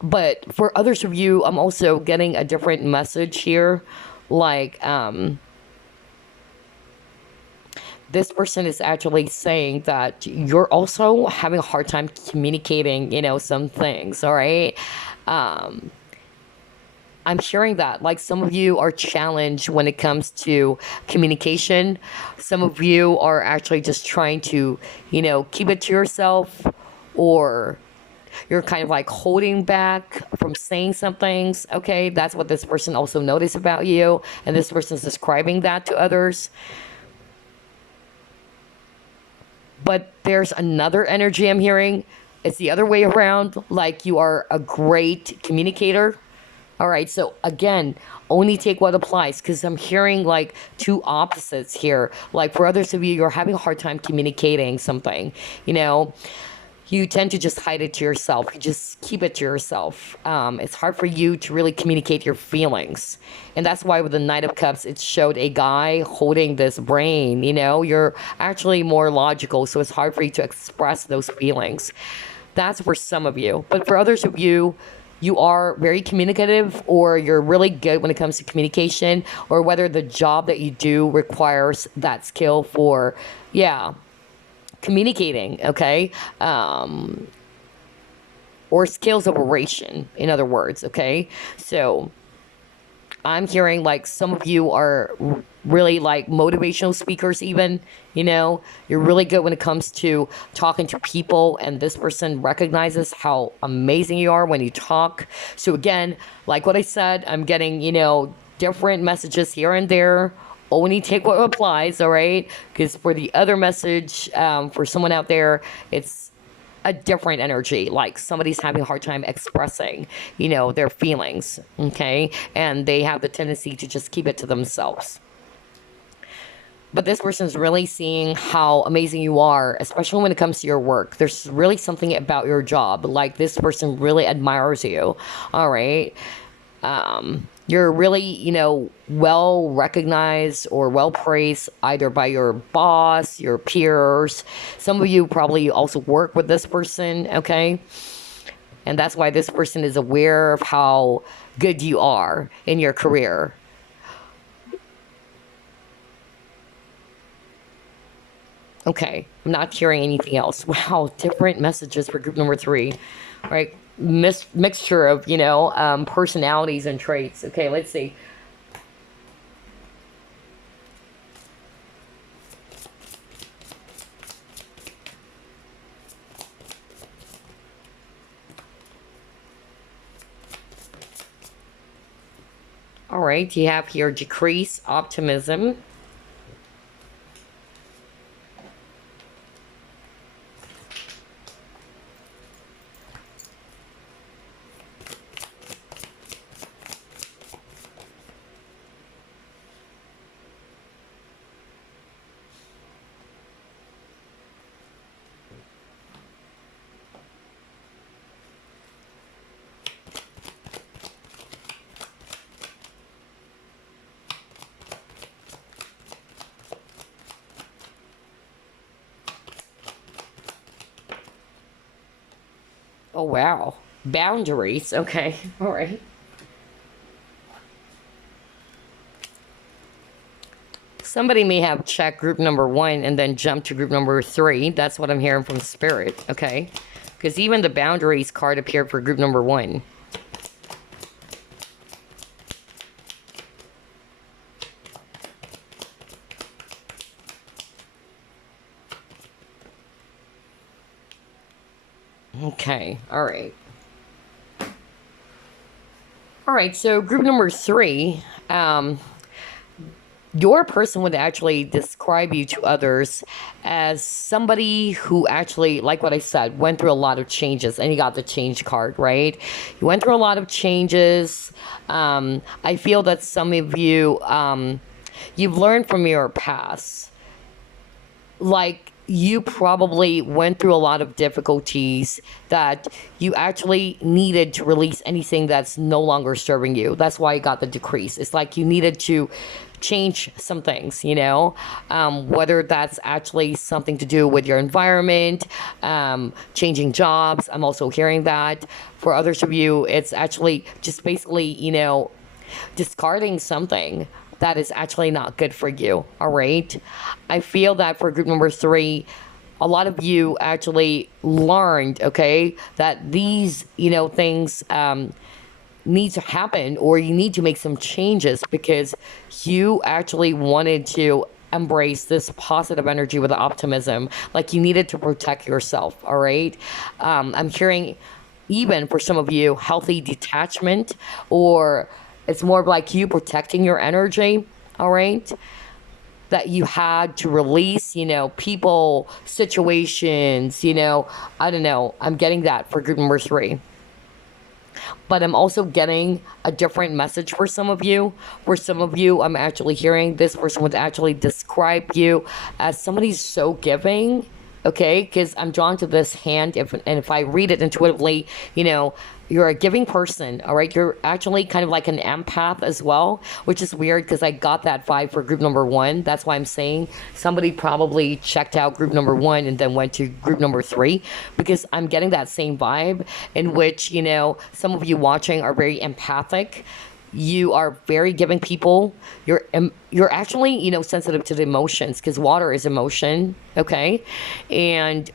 But for others of you, I'm also getting a different message here. Like, this person is actually saying that you're also having a hard time communicating, some things, all right? I'm hearing that, like, some of you are challenged when it comes to communication. Some of you are actually just trying to, keep it to yourself, or you're kind of like holding back from saying some things, okay? That's what this person also noticed about you, and this person's describing that to others. But there's another energy I'm hearing. It's the other way around, like you are a great communicator. All right, so again, only take what applies, because I'm hearing like two opposites here. Like, for others of you, you're having a hard time communicating something, you tend to just hide it to yourself. You just keep it to yourself. It's hard for you to really communicate your feelings. And that's why with the Knight of Cups, it showed a guy holding this brain. You're actually more logical, so it's hard for you to express those feelings. That's for some of you. But for others of you, you are very communicative, or you're really good when it comes to communication, or whether the job that you do requires that skill for, communicating, okay? Or skills of oration, in other words, okay? So I'm hearing like some of you are really like motivational speakers, even, you know, you're really good when it comes to talking to people, and this person recognizes how amazing you are when you talk. So, again, like what I said, I'm getting, you know, different messages here and there. Only take what applies, all right? Because for the other message, for someone out there, it's a different energy, like somebody's having a hard time expressing, you know, their feelings, okay, and they have the tendency to just keep it to themselves. But this person's really seeing how amazing you are, especially when it comes to your work. There's really something about your job, like this person really admires you, all right? You're really, you know, well recognized or well praised either by your boss, your peers. Some of you probably also work with this person, okay? And that's why this person is aware of how good you are in your career. Okay, I'm not hearing anything else. Wow, different messages for group number 3, right? Mixture of, you know, personalities and traits. Okay, let's see. All right, you have here decrease optimism. Oh, wow. Boundaries. Okay. All right. Somebody may have checked group number 1 and then jumped to group number 3. That's what I'm hearing from Spirit. Okay. Because even the boundaries card appeared for group number 1. Okay. All right. All right. So group number 3, your person would actually describe you to others as somebody who actually, like what I said, went through a lot of changes, and you got the change card, right? You went through a lot of changes. I feel that some of you, you've learned from your past. Like, you probably went through a lot of difficulties that you actually needed to release anything that's no longer serving you. That's why you got the decrease. It's like you needed to change some things, you know, whether that's actually something to do with your environment, changing jobs. I'm also hearing that. For others of you, it's actually just basically, you know, discarding something that is actually not good for you. All right. I feel that for group number 3, a lot of you actually learned, okay, that these, you know, things need to happen, or you need to make some changes because you actually wanted to embrace this positive energy with optimism. Like, you needed to protect yourself. All right. I'm hearing, even for some of you, healthy detachment, or it's more like you protecting your energy, all right? That you had to release, you know, people, situations, you know, I don't know. I'm getting that for group number 3. But I'm also getting a different message for some of you. For some of you, I'm actually hearing this person would actually describe you as somebody so giving, okay? Because I'm drawn to this hand, and if I read it intuitively, you know, you're a giving person, all right? You're actually kind of like an empath as well, which is weird because I got that vibe for group number 1. That's why I'm saying somebody probably checked out group number 1 and then went to group number 3, because I'm getting that same vibe in which, you know, some of you watching are very empathic. You are very giving people. You're actually, you know, sensitive to the emotions, because water is emotion, okay? And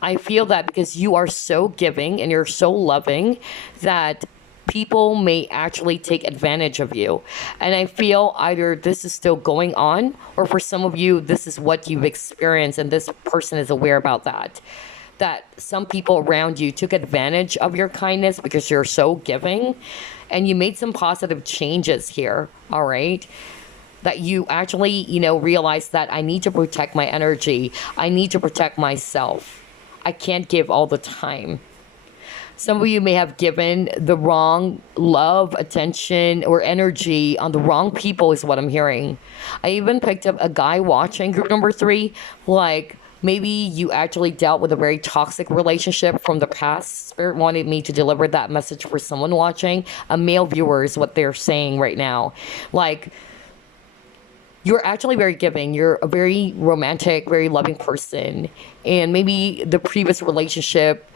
I feel that because you are so giving and you're so loving, that people may actually take advantage of you. And I feel either this is still going on, or for some of you, this is what you've experienced, and this person is aware about that. That some people around you took advantage of your kindness because you're so giving, and you made some positive changes here, all right? That you actually, realize that I need to protect my energy. I need to protect myself. I can't give all the time. Some of you may have given the wrong love, attention, or energy on the wrong people, is what I'm hearing. I even picked up a guy watching group number 3. Like, maybe you actually dealt with a very toxic relationship from the past. Spirit wanted me to deliver that message for someone watching. A male viewer is what they're saying right now. Like, you're actually very giving. You're a very romantic, very loving person. And maybe the previous relationship,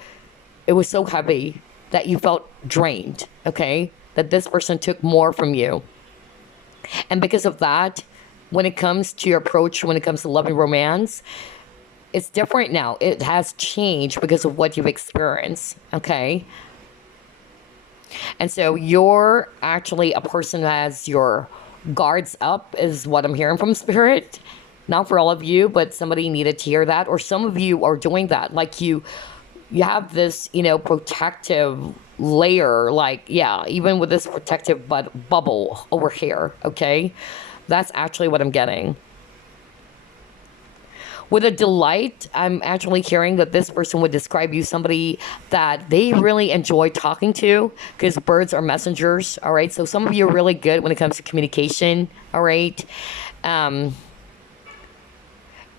it was so heavy that you felt drained, okay? That this person took more from you. And because of that, when it comes to your approach, when it comes to love and romance, it's different now. It has changed because of what you've experienced, okay? And so you're actually a person who has your guards up, is what I'm hearing from Spirit. Not for all of you, but somebody needed to hear that. Or some of you are doing that. Like you have this, protective layer. Like, yeah, even with this protective bubble over here, okay? That's actually what I'm getting. With a delight, I'm actually hearing that this person would describe you somebody that they really enjoy talking to, because birds are messengers, all right? So some of you are really good when it comes to communication, all right? And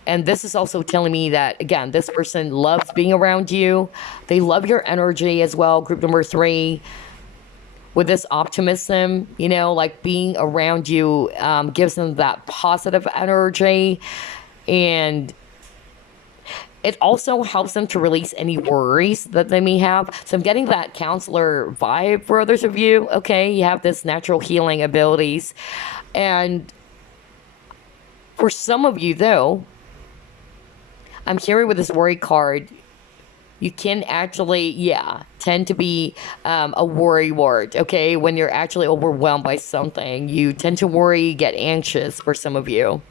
this is also telling me that, again, this person loves being around you. They love your energy as well, group number 3. With this optimism, like being around you gives them that positive energy. And it also helps them to release any worries that they may have. So I'm getting that counselor vibe for others of you, okay? You have this natural healing abilities. And for some of you, though, I'm hearing with this worry card, you can actually, tend to be a worry wart, okay? When you're actually overwhelmed by something, you tend to worry, get anxious for some of you.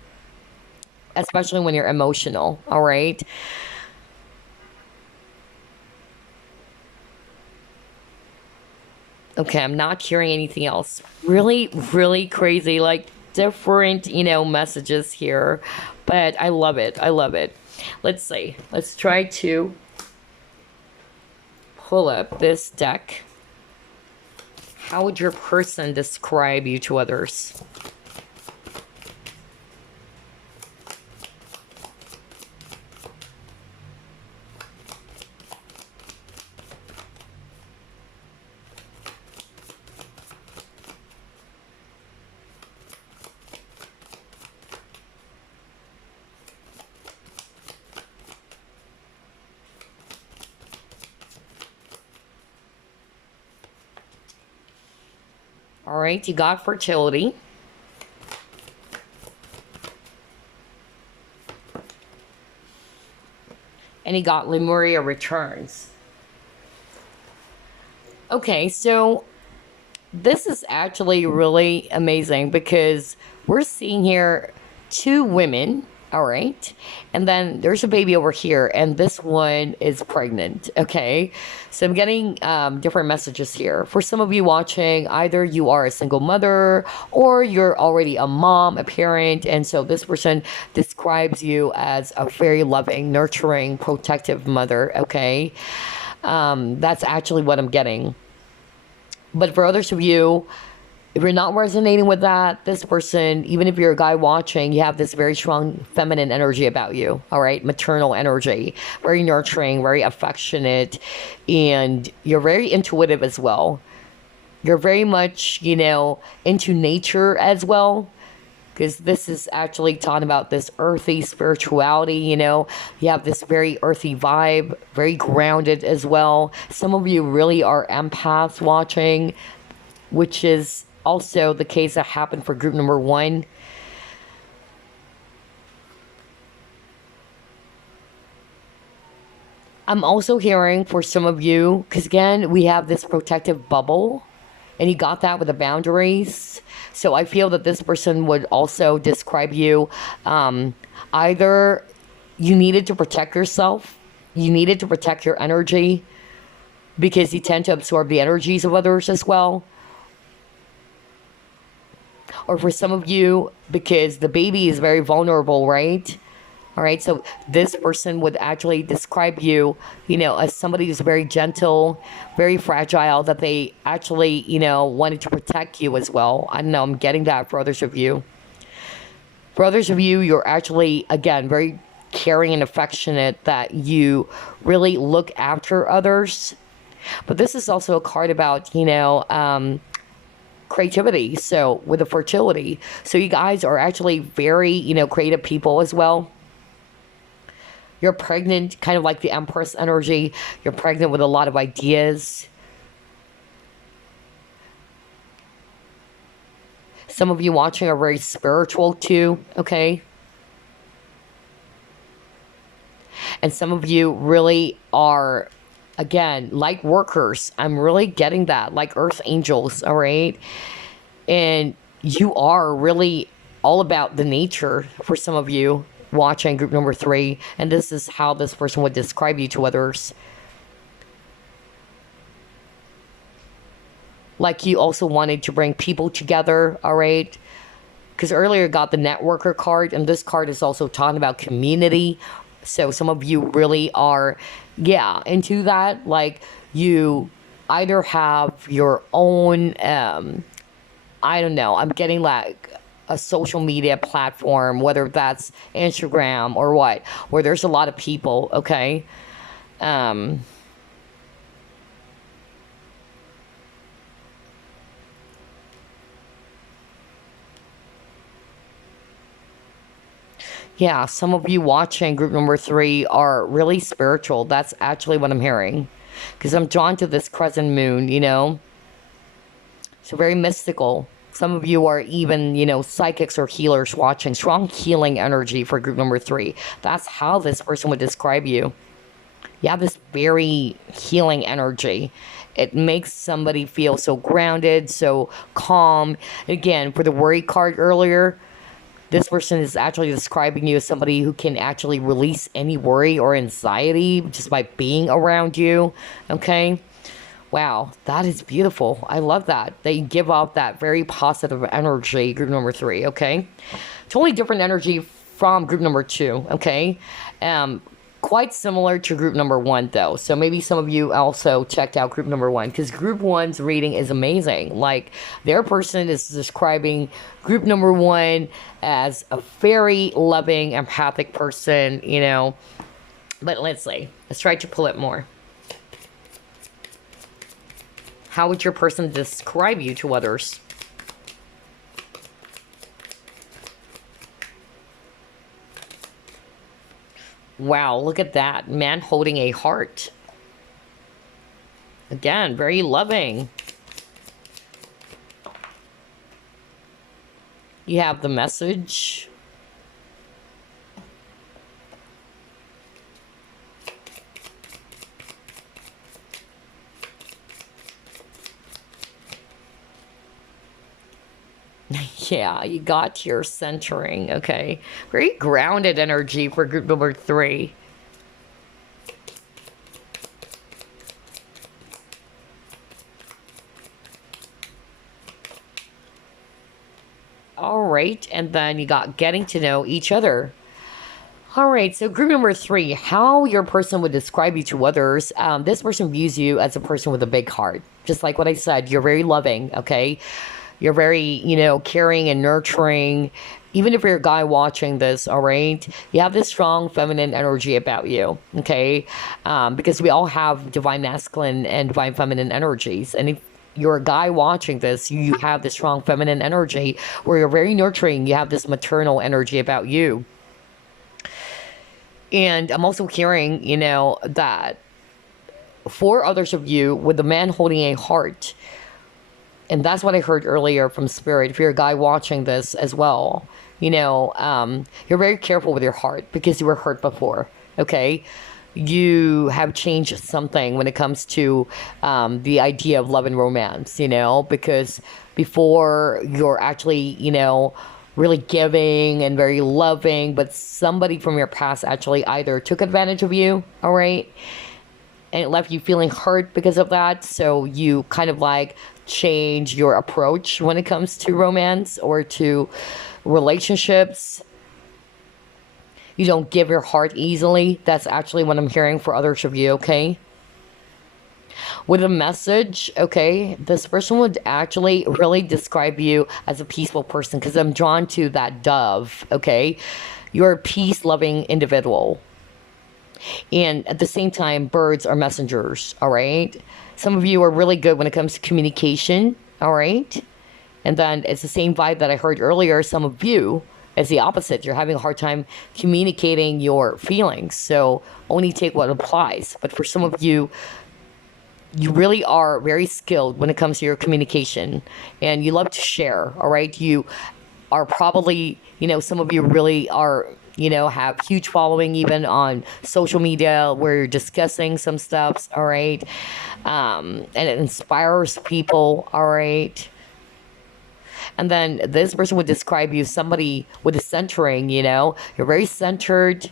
Especially when you're emotional, all right? Okay, I'm not hearing anything else. Really, really crazy, like different, messages here. But I love it. I love it. Let's see. Let's try to pull up this deck. How would your person describe you to others? All right, you got fertility. And he got Lemuria returns. Okay, so this is actually really amazing because we're seeing here 2 women, all right? And then there's a baby over here, and this one is pregnant, okay? So I'm getting different messages here. For some of you watching, either you are a single mother or you're already a mom, a parent, and so this person describes you as a very loving, nurturing, protective mother, okay? That's actually what I'm getting. But for others of you, if you're not resonating with that, this person, even if you're a guy watching, you have this very strong feminine energy about you, all right? Maternal energy, very nurturing, very affectionate, and you're very intuitive as well. You're very much, into nature as well, because this is actually talking about this earthy spirituality, you have this very earthy vibe, very grounded as well. Some of you really are empaths watching, which is also the case that happened for group number 1. I'm also hearing for some of you, because again, we have this protective bubble, And you got that with the boundaries. So I feel that this person would also describe you, either you needed to protect yourself, you needed to protect your energy, because you tend to absorb the energies of others as well. Or for some of you, because the baby is very vulnerable, right? All right, so this person would actually describe you, as somebody who's very gentle, very fragile, that they actually, wanted to protect you as well. I don't know, I'm getting that for others of you. For others of you, you're actually, again, very caring and affectionate, that you really look after others. But this is also a card about, creativity. So with the fertility. So you guys are actually very, creative people as well. You're pregnant, kind of like the Empress energy. You're pregnant with a lot of ideas. Some of you watching are very spiritual too, okay? And some of you really are, again, like workers. I'm really getting that, like earth angels, all right? And you are really all about the nature for some of you watching group number 3. And this is how this person would describe you to others. Like you also wanted to bring people together, all right? Because earlier got the networker card, and this card is also talking about community. So some of you really are, into that. Like you either have your own, I don't know, I'm getting like a social media platform, whether that's Instagram or what, where there's a lot of people, okay? Yeah, some of you watching group number 3 are really spiritual. That's actually what I'm hearing. Because I'm drawn to this crescent moon, So very mystical. Some of you are even, psychics or healers watching. Strong healing energy for group number 3. That's how this person would describe you. You have this very healing energy. It makes somebody feel so grounded, so calm. Again, for the worry card earlier, this person is actually describing you as somebody who can actually release any worry or anxiety just by being around you, okay? Wow, that is beautiful. I love that. That you give off that very positive energy, group number 3, okay? Totally different energy from group number 2, okay? Quite similar to group number 1, though. So maybe some of you also checked out group number 1, because group 1's reading is amazing. Like, their person is describing group number 1 as a very loving, empathic person, But let's see. Let's try to pull it more. How would your person describe you to others? Wow, look at that. Man holding a heart. Again, very loving. You have the message. Yeah, you got your centering, okay. Very grounded energy for group number 3. All right, and then you got getting to know each other. All right, so group number 3, how your person would describe you to others. This person views you as a person with a big heart. Just like what I said, you're very loving, okay? You're very, caring and nurturing. Even if you're a guy watching this, all right? You have this strong feminine energy about you, okay? Because we all have divine masculine and divine feminine energies. And if you're a guy watching this, you have this strong feminine energy where you're very nurturing. You have this maternal energy about you. And I'm also hearing, that for others of you, with the man holding a heart, and that's what I heard earlier from Spirit. If you're a guy watching this as well, you're very careful with your heart because you were hurt before, okay? you have changed something when it comes to the idea of love and romance, you know, because before you're actually, you know, really giving and very loving, but somebody from your past actually either took advantage of you, all right, and it left you feeling hurt because of that. So you kind of like change your approach when it comes to romance or to relationships. You don't give your heart easily. That's actually what I'm hearing for others of you, okay? With a message, okay, this person would actually really describe you as a peaceful person because I'm drawn to that dove, okay? You're a peace-loving individual. And at the same time, birds are messengers, all right? Some of you are really good when it comes to communication, all right? And then it's the same vibe that I heard earlier. Some of you, it's the opposite. You're having a hard time communicating your feelings. So only take what applies. But for some of you, you really are very skilled when it comes to your communication. And you love to share, all right? You are probably, you know, some of you really are, you know, have huge following even on social media where you're discussing some stuff, all right? And it inspires people, all right? And then this person would describe you as somebody with a centering, you know? You're very centered.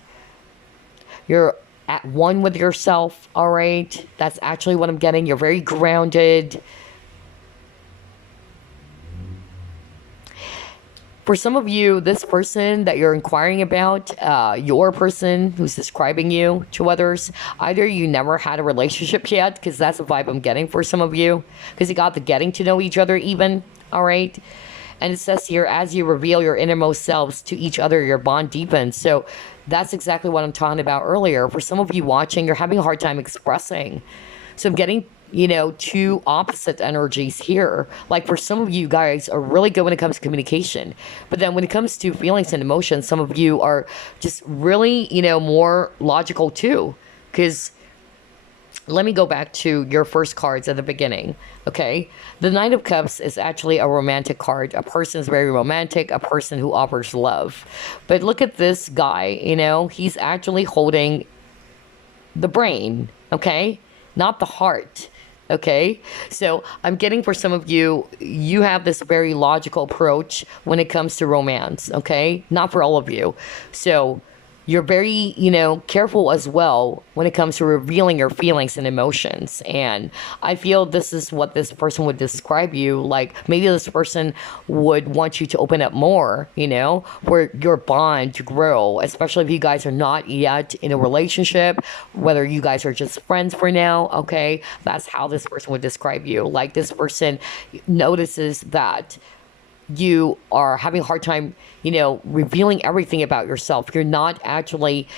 You're at one with yourself, all right? That's actually what I'm getting. You're very grounded. For some of you, this person that you're inquiring about, your person who's describing you to others, either you never had a relationship yet, because that's the vibe I'm getting for some of you, because you got the getting to know each other even, all right? And it says here, as you reveal your innermost selves to each other, your bond deepens. So that's exactly what I'm talking about earlier. For some of you watching, you're having a hard time expressing. So I'm getting, you know, two opposite energies here. Like for some of you guys are really good when it comes to communication. But then when it comes to feelings and emotions, some of you are just really, you know, more logical too. Because let me go back to your first cards at the beginning, okay? The Knight of Cups is actually a romantic card. A person is very romantic, a person who offers love. But look at this guy, you know, he's actually holding the brain, okay? Not the heart, okay? So I'm getting for some of you, you have this very logical approach when it comes to romance, okay? Not for all of you. So you're very, you know, careful as well when it comes to revealing your feelings and emotions. And I feel this is what this person would describe you. Like maybe this person would want you to open up more, you know, for your bond to grow, especially if you guys are not yet in a relationship, whether you guys are just friends for now, okay? That's how this person would describe you. Like this person notices that you are having a hard time, you know, revealing everything about yourself. You're not actually,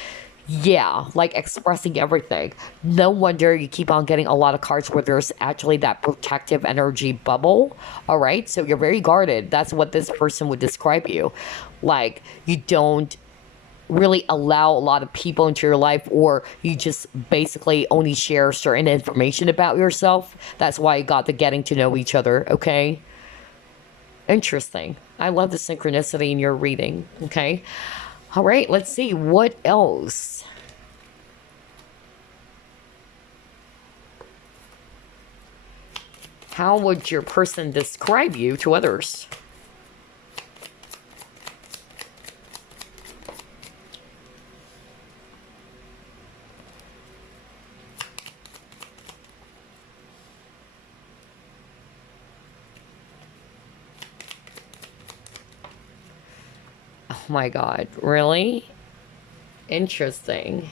like expressing everything. No wonder you keep on getting a lot of cards where there's actually that protective energy bubble. All right. So you're very guarded. That's what this person would describe you. Like you don't really allow a lot of people into your life, or you just basically only share certain information about yourself. That's why you got the getting to know each other. Okay. Interesting. I love the synchronicity in your reading. Okay. All right. Let's see. What else? How would your person describe you to others? Oh my God, really? Interesting.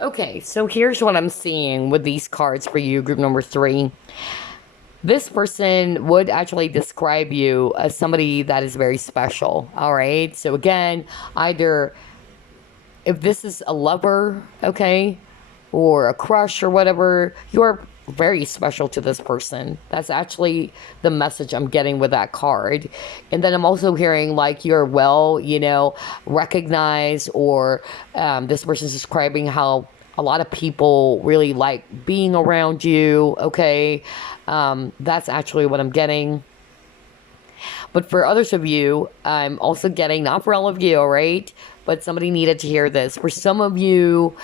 Okay, so here's what I'm seeing with these cards for you, group number 3. This person would actually describe you as somebody that is very special, all right? So again, either if this is a lover, okay, or a crush or whatever, you're very special to this person. That's actually the message I'm getting with that card. And then I'm also hearing like you're well, recognized, or this person's describing how a lot of people really like being around you, okay? That's actually what I'm getting. But for others of you, I'm also getting, not for all of you, all right? But somebody needed to hear this. For some of you,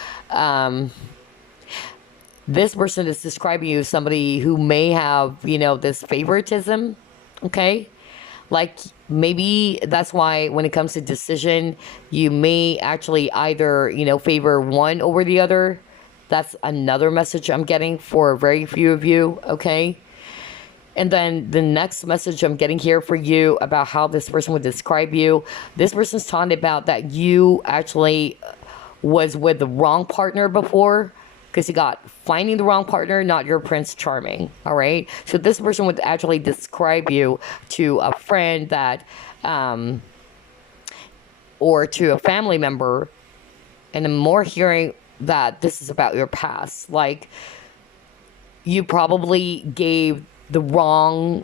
this person is describing you as somebody who may have, this favoritism, okay? Like maybe that's why when it comes to decision, you may actually either, favor one over the other. That's another message I'm getting for very few of you, okay? And then the next message I'm getting here for you about how this person would describe you. This person's talking about that you actually was with the wrong partner before, because you got finding the wrong partner, not your Prince Charming, all right? So this person would actually describe you to a friend that, or to a family member, and I'm more hearing that this is about your past. Like, you probably gave the wrong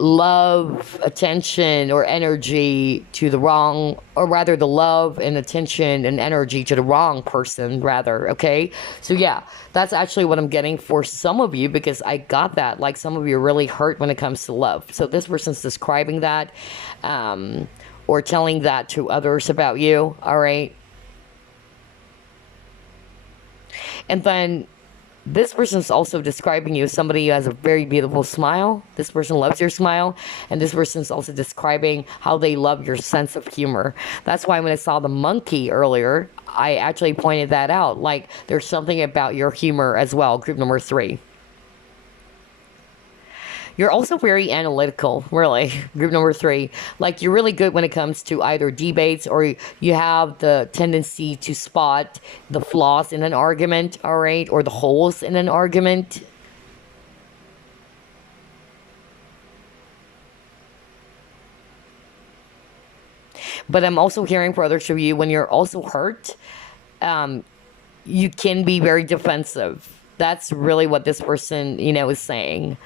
love, attention, or energy to the wrong, or rather the love and attention and energy to the wrong person, rather, okay? So yeah, that's actually what I'm getting for some of you, because I got that. Like, some of you are really hurt when it comes to love. So this person's describing that, or telling that to others about you, all right? And then this person's also describing you as somebody who has a very beautiful smile. This person loves your smile. And this person's also describing how they love your sense of humor. That's why when I saw the monkey earlier, I actually pointed that out. Like, there's something about your humor as well, group number 3. You're also very analytical, really, group number 3. Like, you're really good when it comes to either debates, or you have the tendency to spot the flaws in an argument, all right, or the holes in an argument. But I'm also hearing for others of you, when you're also hurt, you can be very defensive. That's really what this person, is saying.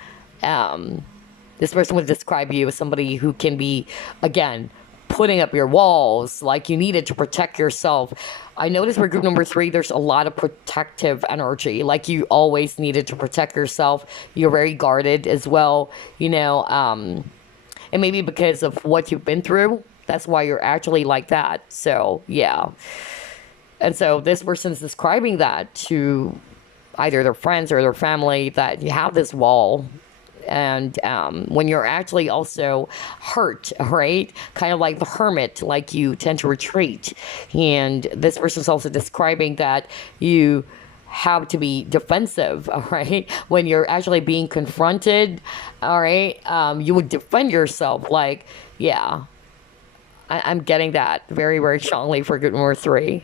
This person would describe you as somebody who can be, again, putting up your walls, like you needed to protect yourself. I noticed for group number 3, there's a lot of protective energy, like you always needed to protect yourself. You're very guarded as well, and maybe because of what you've been through, that's why you're actually like that. So yeah, and so this person's describing that to either their friends or their family, that you have this wall. And when you're actually also hurt, right? Kind of like the hermit, like you tend to retreat. And this person's also describing that you have to be defensive, all right? When you're actually being confronted, all right? You would defend yourself. Like, yeah, I'm getting that very, very strongly for group number 3.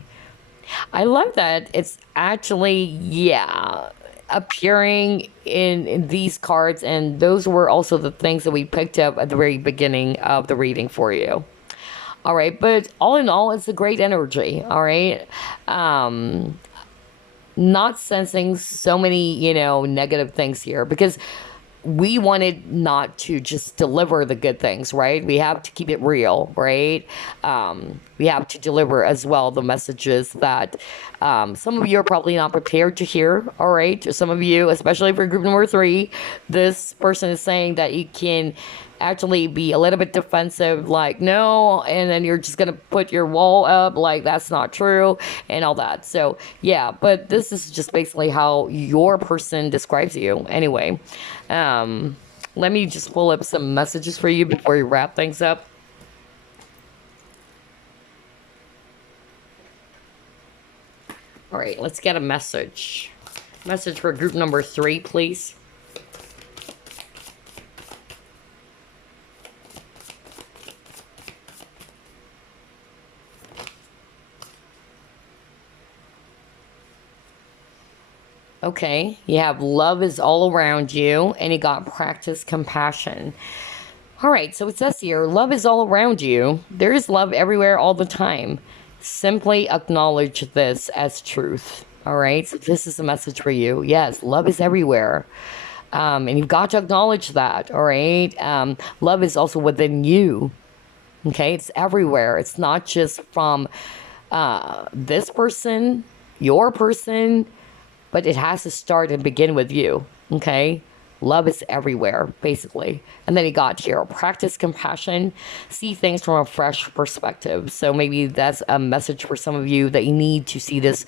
I love that it's actually, yeah, appearing in these cards, and those were also the things that we picked up at the very beginning of the reading for you. All right, but all in all, it's a great energy, all right? Not sensing so many, negative things here, because we wanted not to just deliver the good things, right? We have to keep it real, right? We have to deliver as well the messages that some of you are probably not prepared to hear, all right? Some of you, especially for group number 3, this person is saying that you can actually be a little bit defensive, like, no, and then you're just gonna put your wall up, like, that's not true, and all that. So yeah, but this is just basically how your person describes you anyway. Let me just pull up some messages for you before you wrap things up. All right, let's get a message for group number 3, please. Okay, you have love is all around you, and you got practice compassion. All right, so it says here, love is all around you. There is love everywhere all the time. Simply acknowledge this as truth. All right. So this is a message for you. Yes, love is everywhere. And you've got to acknowledge that. All right. Love is also within you. Okay. It's everywhere. It's not just from this person, your person, but it has to start and begin with you. Okay. Love is everywhere, basically. And then he got here. Practice compassion. See things from a fresh perspective. So maybe that's a message for some of you, that you need to see this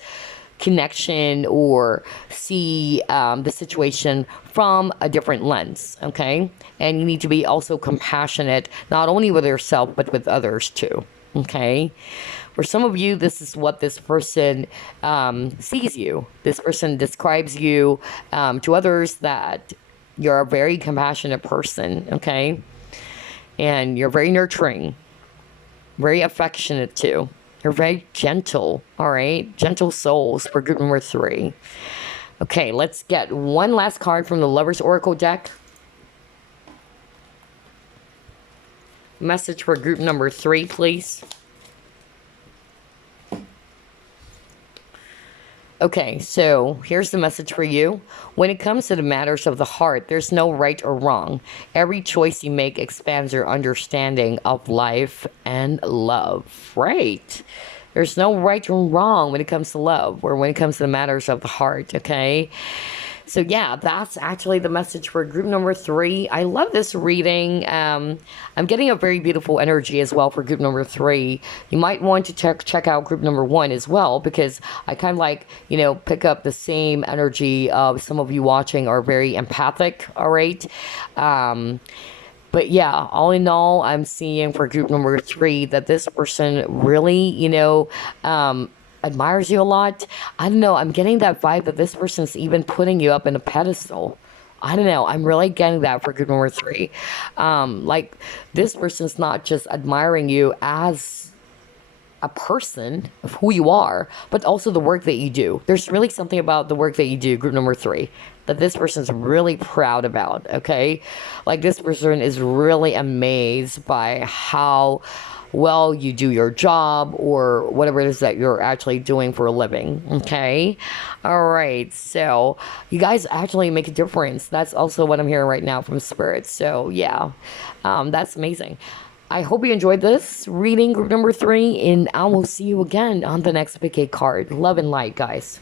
connection or see the situation from a different lens. Okay. And you need to be also compassionate, not only with yourself, but with others too. Okay. For some of you, this is what this person sees you. This person describes you to others, that you're a very compassionate person, okay? And you're very nurturing, very affectionate too. You're very gentle, all right? Gentle souls for group number 3. Okay, let's get one last card from the Lover's Oracle deck. Message for group number 3, please. Okay, so here's the message for you. When it comes to the matters of the heart, there's no right or wrong. Every choice you make expands your understanding of life and love. Right. There's no right or wrong when it comes to love, or when it comes to the matters of the heart, okay? So yeah, that's actually the message for group number 3. I love this reading. I'm getting a very beautiful energy as well for group number 3. You might want to check out group number 1 as well, because I kind of like, pick up the same energy of some of you watching are very empathic, all right? But yeah, all in all, I'm seeing for group number 3 that this person really, admires you a lot. I don't know. I'm getting that vibe that this person's even putting you up in a pedestal. I don't know. I'm really getting that for group number 3. Like, this person's not just admiring you as a person of who you are, but also the work that you do. There's really something about the work that you do, group number 3, that this person's really proud about, okay? Like, this person is really amazed by how well you do your job, or whatever it is that you're actually doing for a living, okay? All right, so you guys actually make a difference. That's also what I'm hearing right now from Spirit. So yeah, that's amazing. I hope you enjoyed this reading, group number 3, and I will see you again on the next Big card. Love and light, guys.